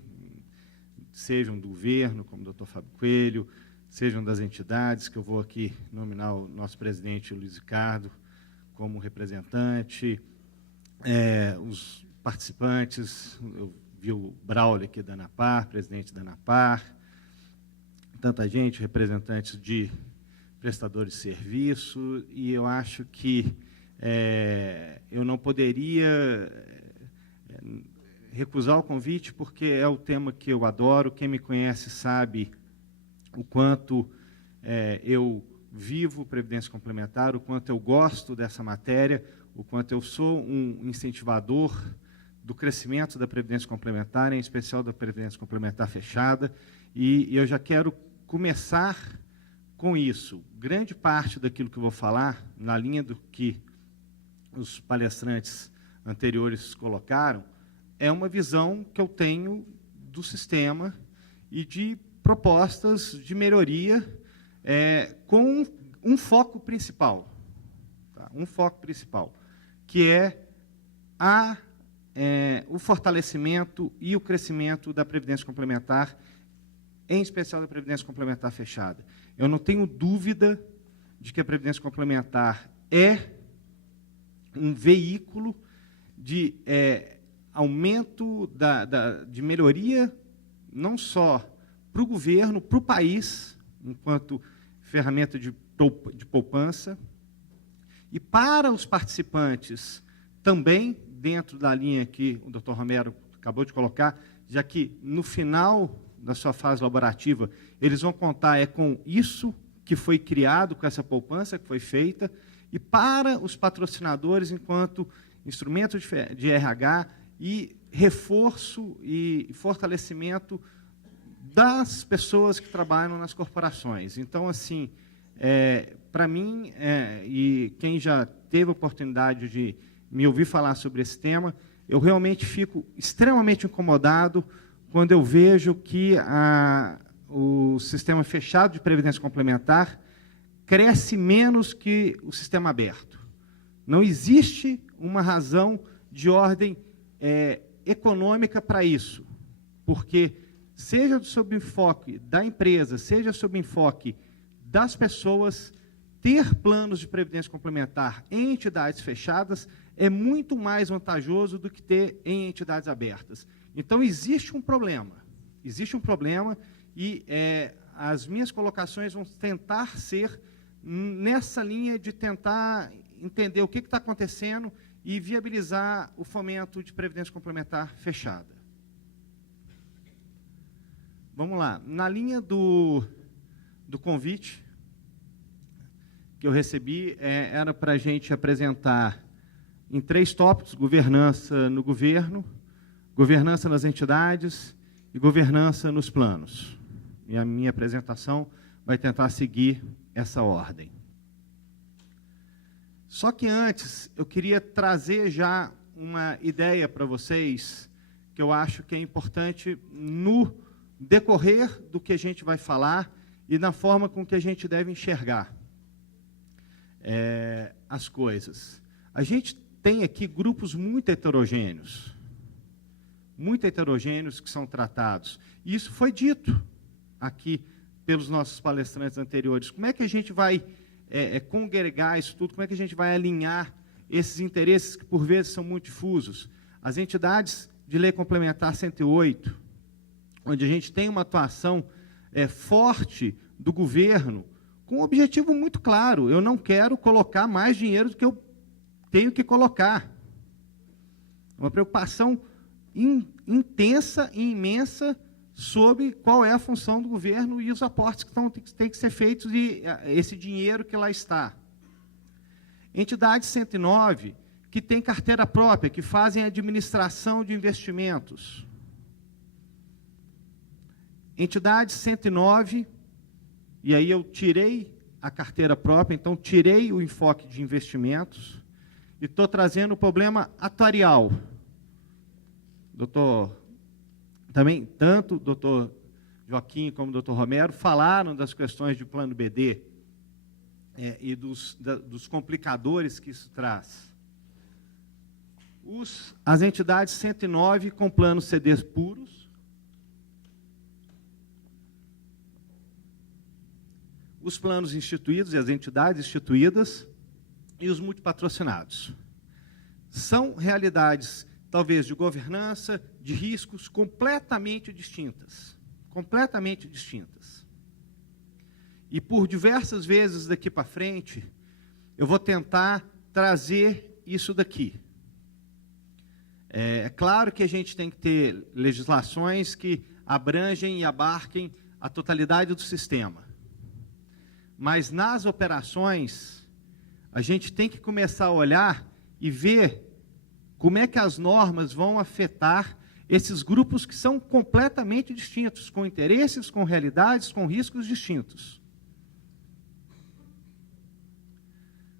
sejam do governo, como o Dr. Fábio Coelho, sejam das entidades, que eu vou aqui nominar o nosso presidente, Luiz Ricardo, como representante, os participantes, eu vi o Braulio aqui da ANAPAR, presidente da ANAPAR, tanta gente, representantes de prestadores de serviço, e eu acho que eu não poderia recusar o convite, porque é o tema que eu adoro. Quem me conhece sabe o quanto eu vivo Previdência Complementar, o quanto eu gosto dessa matéria, o quanto eu sou um incentivador do crescimento da Previdência Complementar, em especial da Previdência Complementar fechada, e eu já quero começar com isso. Grande parte daquilo que eu vou falar, na linha do que os palestrantes anteriores colocaram, é uma visão que eu tenho do sistema e de propostas de melhoria com um foco principal, tá? Um foco principal, que é o fortalecimento e o crescimento da Previdência Complementar, em especial da Previdência Complementar fechada. Eu não tenho dúvida de que a Previdência Complementar é um veículo de aumento, de melhoria, não só para o governo, para o país, enquanto ferramenta de poupança, e para os participantes também, dentro da linha que o Dr. Romero acabou de colocar, já que no final da sua fase laborativa, eles vão contar com isso que foi criado, com essa poupança que foi feita, e para os patrocinadores, enquanto instrumento de RH e reforço e fortalecimento das pessoas que trabalham nas corporações. Então, assim, para mim, e quem já teve a oportunidade de me ouvir falar sobre esse tema, eu realmente fico extremamente incomodado quando eu vejo que o sistema fechado de previdência complementar cresce menos que o sistema aberto. Não existe uma razão de ordem econômica para isso, porque, seja sob o enfoque da empresa, seja sob o enfoque das pessoas, ter planos de previdência complementar em entidades fechadas é muito mais vantajoso do que ter em entidades abertas. Então, existe um problema e as minhas colocações vão tentar ser nessa linha de tentar entender o que está acontecendo e viabilizar o fomento de previdência complementar fechada. Vamos lá. Na linha do convite que eu recebi, era para a gente apresentar em 3 tópicos: governança no governo, governança nas entidades e governança nos planos. E a minha apresentação vai tentar seguir essa ordem. Só que antes, eu queria trazer já uma ideia para vocês, que eu acho que é importante no decorrer do que a gente vai falar e na forma com que a gente deve enxergar as coisas. A gente tem aqui grupos muito heterogêneos que são tratados. E isso foi dito aqui pelos nossos palestrantes anteriores. Como é que a gente vai congregar isso tudo? Como é que a gente vai alinhar esses interesses que, por vezes, são muito difusos? As entidades de lei complementar 108, onde a gente tem uma atuação forte do governo, com um objetivo muito claro: eu não quero colocar mais dinheiro do que eu tenho que colocar. Uma preocupação intensa e imensa sobre qual é a função do governo e os aportes que têm que ser feitos e esse dinheiro que lá está. Entidade 109, que tem carteira própria, que fazem administração de investimentos. Entidade 109, e aí eu tirei a carteira própria, então tirei o enfoque de investimentos e estou trazendo o problema atuarial. Também, tanto o doutor Joaquim como o doutor Romero falaram das questões de plano BD e dos complicadores que isso traz. As entidades 109 com planos CDs puros, os planos instituídos e as entidades instituídas e os multipatrocinados. São realidades, talvez, de governança, de riscos completamente distintas. Completamente distintas. E por diversas vezes daqui para frente, eu vou tentar trazer isso daqui. É claro que a gente tem que ter legislações que abrangem e abarquem a totalidade do sistema. Mas nas operações, a gente tem que começar a olhar e ver como é que as normas vão afetar esses grupos que são completamente distintos, com interesses, com realidades, com riscos distintos.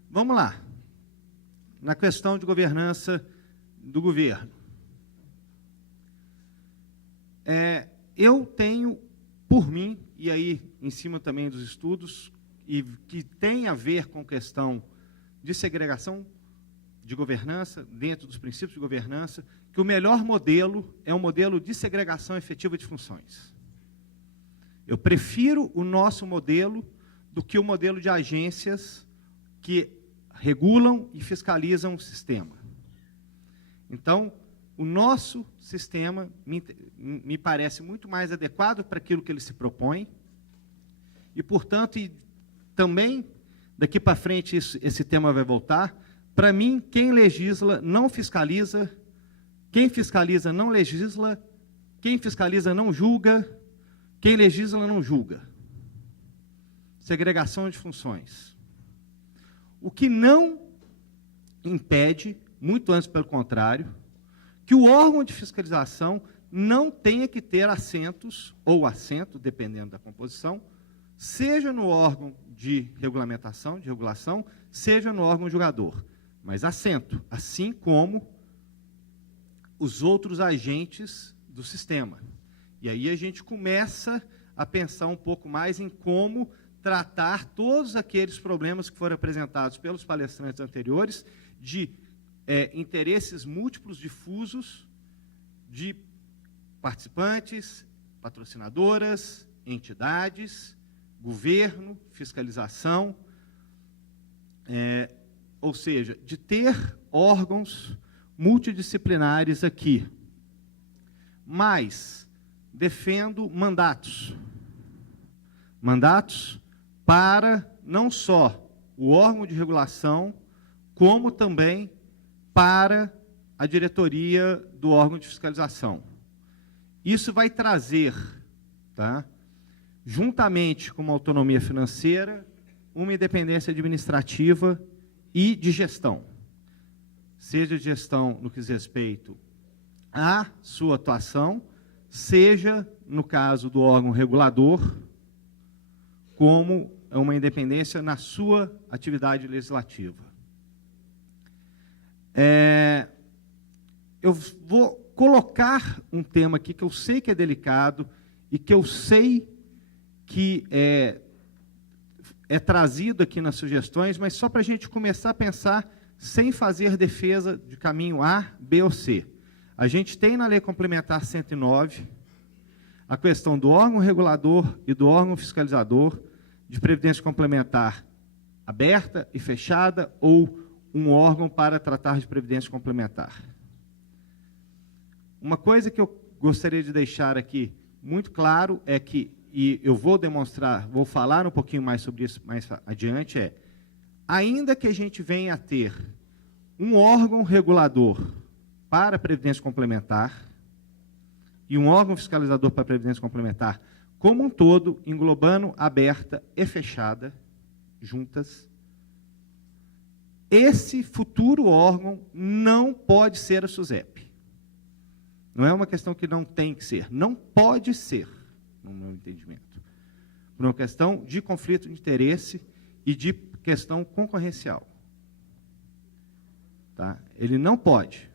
Vamos lá. Na questão de governança do governo. Eu tenho, por mim, e aí em cima também dos estudos, e que tem a ver com questão de segregação, de governança, dentro dos princípios de governança, que o melhor modelo é um modelo de segregação efetiva de funções. Eu prefiro o nosso modelo do que o modelo de agências que regulam e fiscalizam o sistema. Então, o nosso sistema me parece muito mais adequado para aquilo que ele se propõe e, portanto, também, daqui para frente, esse tema vai voltar. Para mim, quem legisla não fiscaliza, quem fiscaliza não legisla, quem fiscaliza não julga, quem legisla não julga. Segregação de funções. O que não impede, muito antes pelo contrário, que o órgão de fiscalização não tenha que ter assentos, ou assento, dependendo da composição, seja no órgão de regulamentação, de regulação, seja no órgão julgador, mas assento, assim como os outros agentes do sistema. E aí a gente começa a pensar um pouco mais em como tratar todos aqueles problemas que foram apresentados pelos palestrantes anteriores, de interesses múltiplos difusos de participantes, patrocinadoras, entidades, governo, fiscalização, ou seja, de ter órgãos multidisciplinares aqui. Mas defendo mandatos. Mandatos para não só o órgão de regulação, como também para a diretoria do órgão de fiscalização. Isso vai trazer, tá, juntamente com uma autonomia financeira, uma independência administrativa e de gestão. Seja de gestão no que diz respeito à sua atuação, seja, no caso do órgão regulador, como uma independência na sua atividade legislativa. Eu vou colocar um tema aqui que eu sei que é delicado e que eu sei que é trazido aqui nas sugestões, mas só para a gente começar a pensar sem fazer defesa de caminho A, B ou C. A gente tem na Lei Complementar 109 a questão do órgão regulador e do órgão fiscalizador de previdência complementar aberta e fechada ou um órgão para tratar de previdência complementar. Uma coisa que eu gostaria de deixar aqui muito claro é que, e eu vou demonstrar, vou falar um pouquinho mais sobre isso mais adiante, ainda que a gente venha a ter um órgão regulador para a previdência complementar e um órgão fiscalizador para a previdência complementar, como um todo, englobando aberta e fechada, juntas, esse futuro órgão não pode ser a SUSEP. Não é uma questão que não tem que ser, não pode ser, no meu entendimento. Por uma questão de conflito de interesse e de questão concorrencial. Tá? Ele não pode.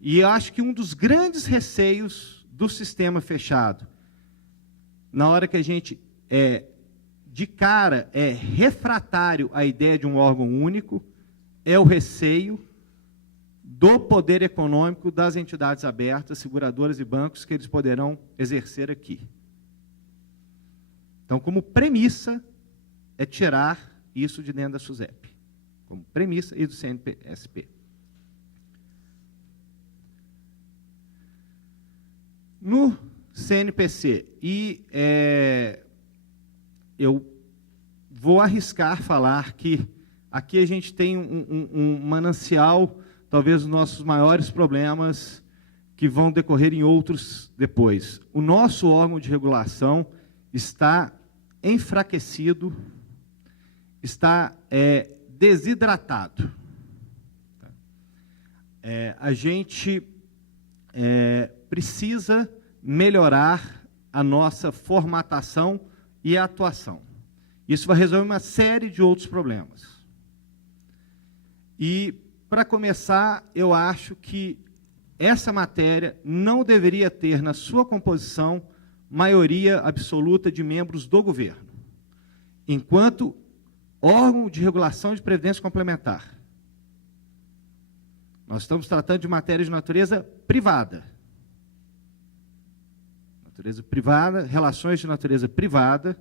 E eu acho que um dos grandes receios do sistema fechado, na hora que a gente de cara é refratário à ideia de um órgão único, é o receio do poder econômico das entidades abertas, seguradoras e bancos que eles poderão exercer aqui. Então, como premissa, é tirar isso de dentro da SUSEP, como premissa, e do CNPSP. No CNPC, eu vou arriscar falar que aqui a gente tem um manancial, talvez, dos nossos maiores problemas, que vão decorrer em outros depois. O nosso órgão de regulação está enfraquecido, está desidratado. A gente precisa melhorar a nossa formatação e a atuação. Isso vai resolver uma série de outros problemas. E, para começar, eu acho que essa matéria não deveria ter, na sua composição, maioria absoluta de membros do governo, enquanto órgão de regulação de previdência complementar. Nós estamos tratando de matéria de natureza privada. Natureza privada, relações de natureza privada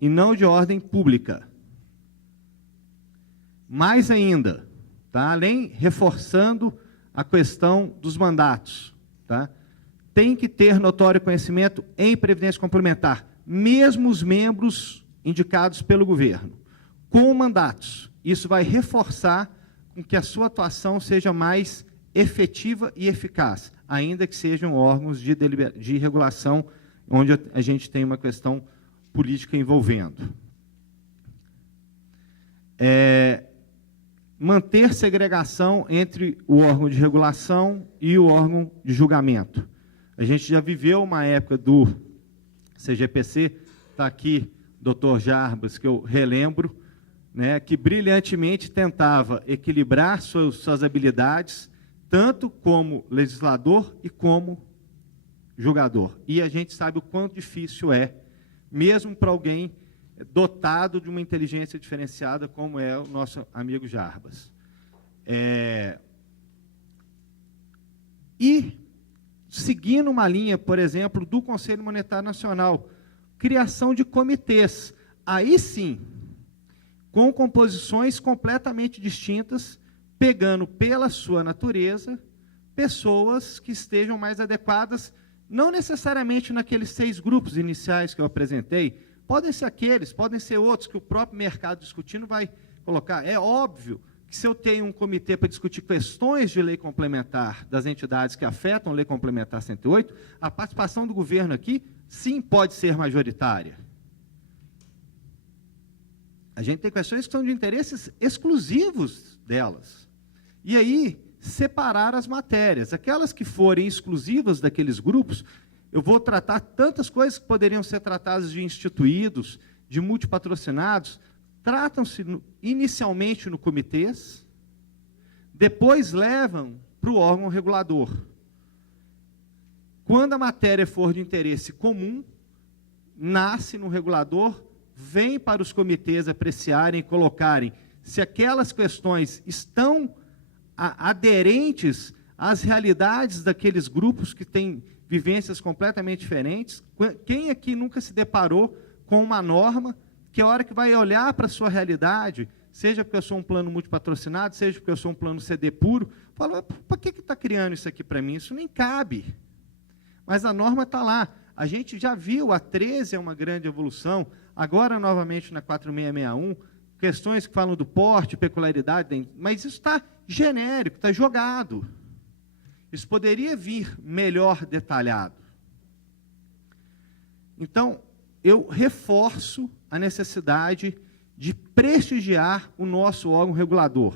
e não de ordem pública. Mais ainda, tá? Além, reforçando a questão dos mandatos, tá? Tem que ter notório conhecimento em previdência complementar, mesmo os membros indicados pelo governo, com mandatos. Isso vai reforçar com que a sua atuação seja mais efetiva e eficaz, ainda que sejam órgãos de regulação, onde a gente tem uma questão política envolvendo. Manter segregação entre o órgão de regulação e o órgão de julgamento. A gente já viveu uma época do CGPC, está aqui o Dr. Jarbas, que eu relembro, né, que brilhantemente tentava equilibrar suas habilidades, tanto como legislador e como julgador. E a gente sabe o quanto difícil é, mesmo para alguém dotado de uma inteligência diferenciada, como é o nosso amigo Jarbas. E, seguindo uma linha, por exemplo, do Conselho Monetário Nacional, criação de comitês. Aí sim, com composições completamente distintas, pegando pela sua natureza pessoas que estejam mais adequadas, não necessariamente naqueles 6 grupos iniciais que eu apresentei, podem ser aqueles, podem ser outros que o próprio mercado discutindo vai colocar. É óbvio que se eu tenho um comitê para discutir questões de lei complementar das entidades que afetam a Lei Complementar 108, a participação do governo aqui, sim, pode ser majoritária. A gente tem questões que são de interesses exclusivos delas. E aí, separar as matérias. Aquelas que forem exclusivas daqueles grupos, eu vou tratar tantas coisas que poderiam ser tratadas de instituídos, de multipatrocinados, tratam-se inicialmente no comitês, depois levam para o órgão regulador. Quando a matéria for de interesse comum, nasce no regulador, vem para os comitês apreciarem e colocarem se aquelas questões estão aderentes às realidades daqueles grupos que têm vivências completamente diferentes. Quem aqui nunca se deparou com uma norma que a hora que vai olhar para a sua realidade, seja porque eu sou um plano multipatrocinado, seja porque eu sou um plano CD puro, fala, para que está criando isso aqui para mim? Isso nem cabe. Mas a norma está lá. A gente já viu, a 13 é uma grande evolução, agora novamente na 4661, questões que falam do porte, peculiaridade, mas isso está genérico, está jogado. Isso poderia vir melhor detalhado. Então, eu reforço a necessidade de prestigiar o nosso órgão regulador.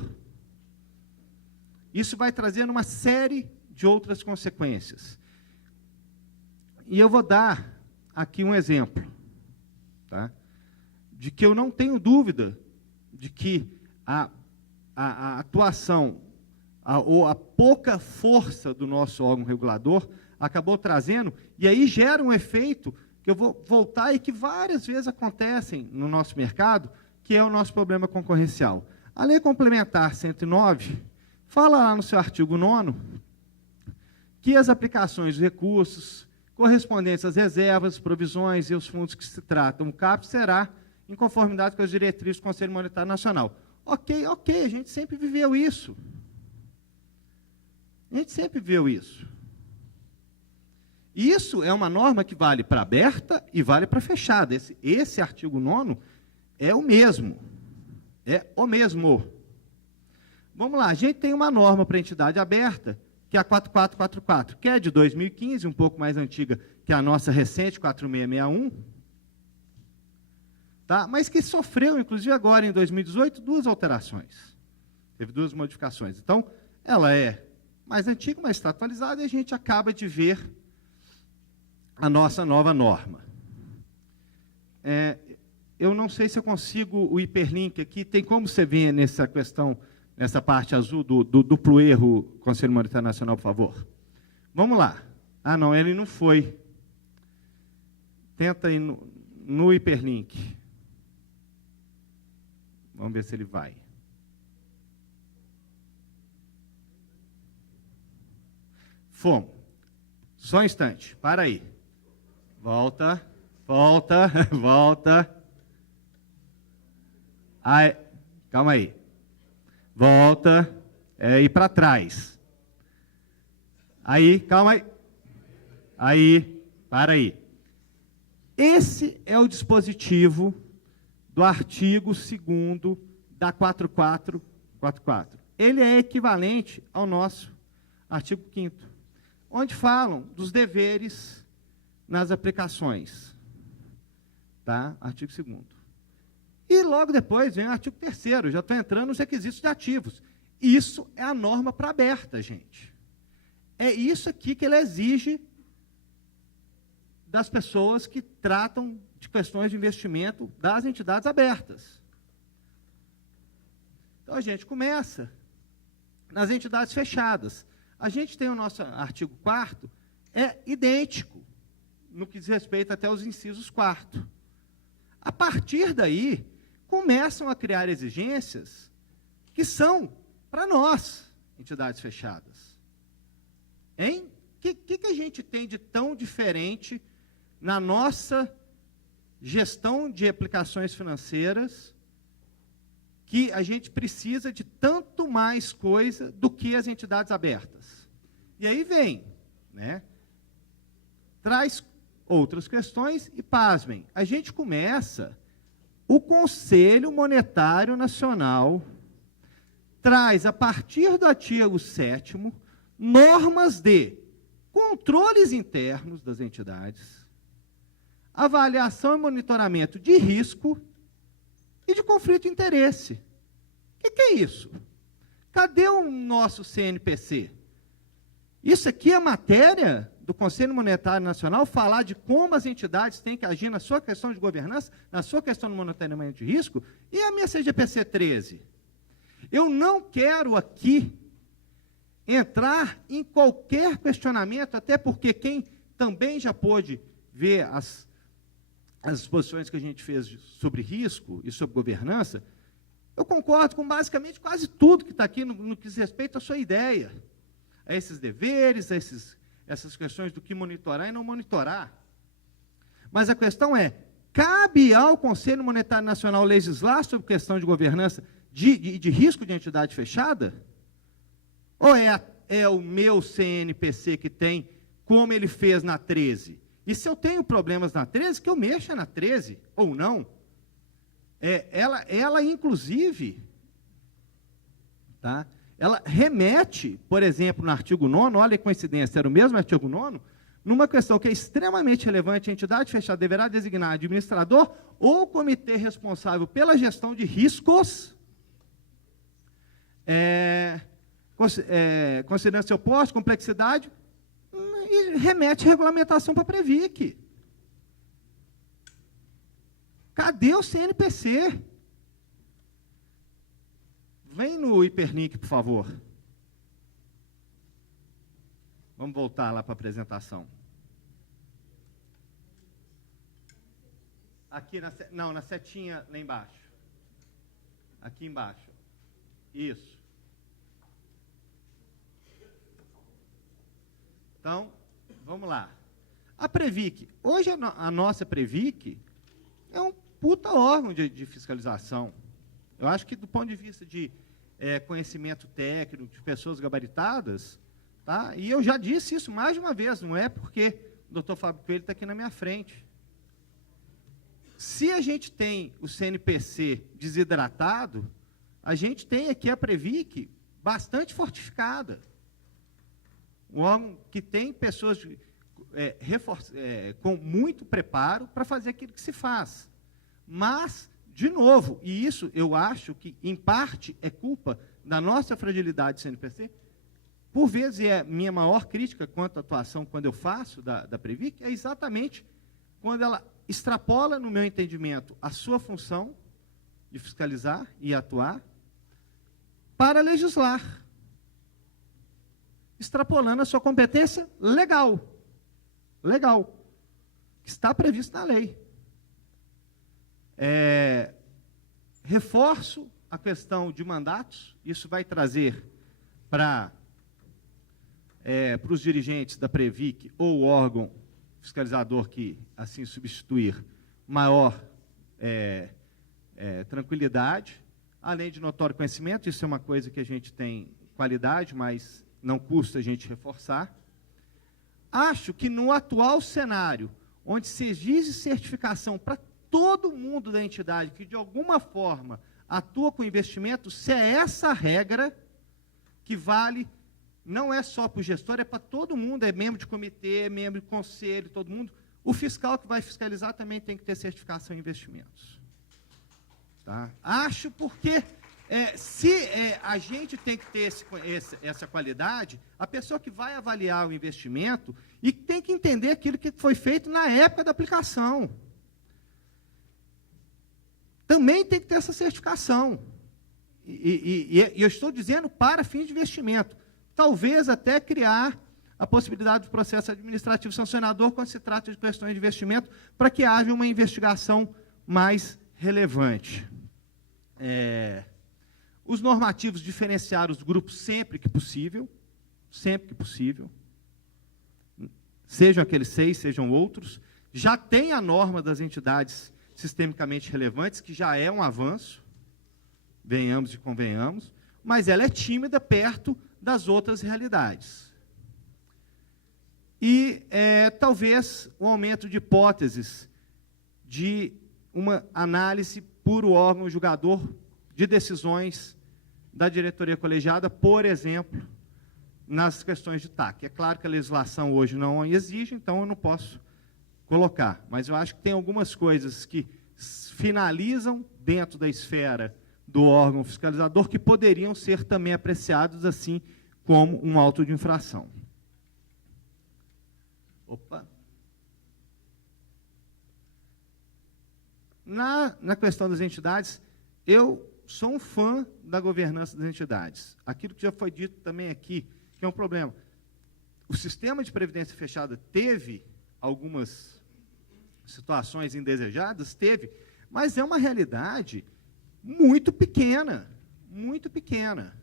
Isso vai trazer uma série de outras consequências. E eu vou dar aqui um exemplo, tá? De que eu não tenho dúvida de que a atuação ou a pouca força do nosso órgão regulador acabou trazendo, e aí gera um efeito que eu vou voltar e que várias vezes acontecem no nosso mercado, que é o nosso problema concorrencial. A Lei Complementar 109 fala lá no seu artigo 9º que as aplicações de recursos correspondentes às reservas, provisões e os fundos que se tratam, o CAP, será em conformidade com as diretrizes do Conselho Monetário Nacional. Ok, a gente sempre viveu isso. A gente sempre viu isso. Isso é uma norma que vale para aberta e vale para fechada. Esse artigo 9º é o mesmo. É o mesmo. Vamos lá, a gente tem uma norma para entidade aberta, que é a 4444, que é de 2015, um pouco mais antiga que a nossa recente 4661, tá? Mas que sofreu, inclusive agora em 2018, 2 alterações. Teve 2 modificações. Então, ela é mais antiga, mas está atualizada, e a gente acaba de ver a nossa nova norma. Eu não sei se eu consigo o hiperlink aqui, tem como você ver nessa questão, nessa parte azul do duplo erro, Conselho Monetário Nacional, por favor? Vamos lá. Ah, não, ele não foi. Tenta ir no hiperlink. Vamos ver se ele vai. Fomos. Só um instante, para aí. Volta, volta, volta. Aí, calma aí. Volta, e para trás. Aí, calma aí. Aí, para aí. Esse é o dispositivo do artigo 2º da 4444. Ele é equivalente ao nosso artigo 5º, onde falam dos deveres nas aplicações. Tá? Artigo 2º. E logo depois vem o artigo 3º, já estou entrando nos requisitos de ativos. Isso é a norma para aberta, gente. É isso aqui que ele exige das pessoas que tratam de questões de investimento das entidades abertas. Então, a gente começa nas entidades fechadas. A gente tem o nosso artigo 4º, é idêntico, no que diz respeito até aos incisos 4º. A partir daí, começam a criar exigências que são para nós, entidades fechadas. Hein? O que a gente tem de tão diferente na nossa gestão de aplicações financeiras que a gente precisa de tanto mais coisa do que as entidades abertas? E aí vem, né? Traz outras questões e, pasmem, a gente começa, o Conselho Monetário Nacional traz, a partir do artigo 7º, normas de controles internos das entidades, avaliação e monitoramento de risco e de conflito de interesse. O que é isso? Cadê o nosso CNPC? Isso aqui é matéria do Conselho Monetário Nacional, falar de como as entidades têm que agir na sua questão de governança, na sua questão de monitoramento de risco, e a minha CGPC 13. Eu não quero aqui entrar em qualquer questionamento, até porque quem também já pôde ver as exposições que a gente fez sobre risco e sobre governança, eu concordo com basicamente quase tudo que está aqui no que diz respeito à sua ideia, a esses deveres, a essas questões do que monitorar e não monitorar. Mas a questão é, cabe ao Conselho Monetário Nacional legislar sobre questão de governança de risco de entidade fechada? Ou é o meu CNPC que tem, como ele fez na 13? E se eu tenho problemas na 13, que eu mexa na 13, ou não? Ela inclusive, tá? Ela remete, por exemplo, no artigo 9º, olha que coincidência, era o mesmo artigo 9º, numa questão que é extremamente relevante: a entidade fechada deverá designar administrador ou comitê responsável pela gestão de riscos, considerando seu porte, complexidade, e remete regulamentação para a Previc. Cadê o CNPC? Vem no hiperlink, por favor. Vamos voltar lá para a apresentação. Aqui, na setinha lá embaixo. Aqui embaixo. Isso. Então, vamos lá. A Previc. Hoje, a nossa Previc é um puta órgão de fiscalização. Eu acho que, do ponto de vista de conhecimento técnico, de pessoas gabaritadas, tá? E eu já disse isso mais de uma vez, não é porque o doutor Fábio Coelho está aqui na minha frente. Se a gente tem o CNPC desidratado, a gente tem aqui a Previc bastante fortificada. Um órgão que tem pessoas com muito preparo para fazer aquilo que se faz. Mas, de novo, e isso eu acho que, em parte, é culpa da nossa fragilidade do CNPC, por vezes é a minha maior crítica quanto à atuação, quando eu faço da Previc, é exatamente quando ela extrapola, no meu entendimento, a sua função de fiscalizar e atuar para legislar, extrapolando a sua competência legal, que está previsto na lei. Reforço a questão de mandatos, isso vai trazer para para os dirigentes da Previc ou o órgão fiscalizador que assim substituir, maior tranquilidade, além de notório conhecimento, isso é uma coisa que a gente tem qualidade, mas não custa a gente reforçar. Acho que no atual cenário, onde se exige certificação para todo mundo da entidade que, de alguma forma, atua com investimento, se é essa a regra que vale, não é só para o gestor, é para todo mundo, é membro de comitê, membro de conselho, todo mundo. O fiscal que vai fiscalizar também tem que ter certificação em investimentos. Tá? Acho porque, se a gente tem que ter essa qualidade, a pessoa que vai avaliar o investimento e tem que entender aquilo que foi feito na época da aplicação. Também tem que ter essa certificação. E eu estou dizendo para fins de investimento. Talvez até criar a possibilidade do processo administrativo sancionador quando se trata de questões de investimento, para que haja uma investigação mais relevante. Os normativos diferenciar os grupos sempre que possível, sejam aqueles 6, sejam outros. Já tem a norma das entidades sistemicamente relevantes, que já é um avanço, venhamos e convenhamos, mas ela é tímida perto das outras realidades. E, talvez, o aumento de hipóteses de uma análise por o órgão julgador de decisões da diretoria colegiada, por exemplo, nas questões de TAC. É claro que a legislação hoje não exige, então eu não posso colocar, mas eu acho que tem algumas coisas que finalizam dentro da esfera do órgão fiscalizador que poderiam ser também apreciados assim como um auto de infração. Opa! Na questão das entidades, eu sou um fã da governança das entidades. Aquilo que já foi dito também aqui, que é um problema. O sistema de previdência fechada teve algumas situações indesejadas, mas é uma realidade muito pequena, muito pequena.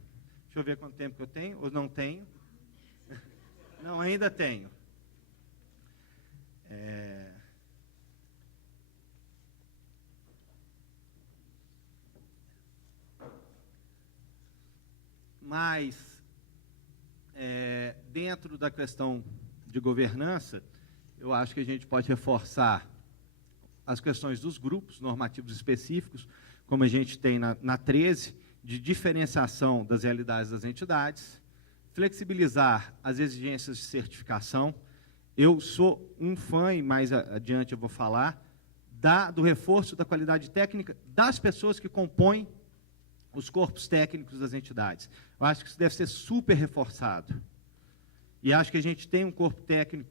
Deixa eu ver quanto tempo que eu tenho, ou não tenho. Não, ainda tenho. Mas, dentro da questão de governança, eu acho que a gente pode reforçar as questões dos grupos normativos específicos, como a gente tem na 13, de diferenciação das realidades das entidades, flexibilizar as exigências de certificação. Eu sou um fã, e mais adiante eu vou falar, do reforço da qualidade técnica das pessoas que compõem os corpos técnicos das entidades. Eu acho que isso deve ser super reforçado. E acho que a gente tem um corpo técnico,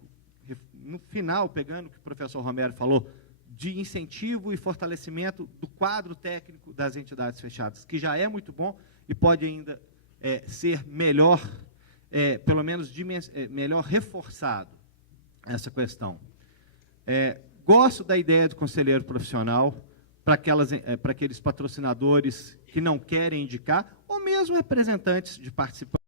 no final, pegando o que o professor Romero falou, de incentivo e fortalecimento do quadro técnico das entidades fechadas, que já é muito bom e pode ainda ser melhor, pelo menos melhor reforçado essa questão. Gosto da ideia do conselheiro profissional para aqueles patrocinadores que não querem indicar, ou mesmo representantes de participantes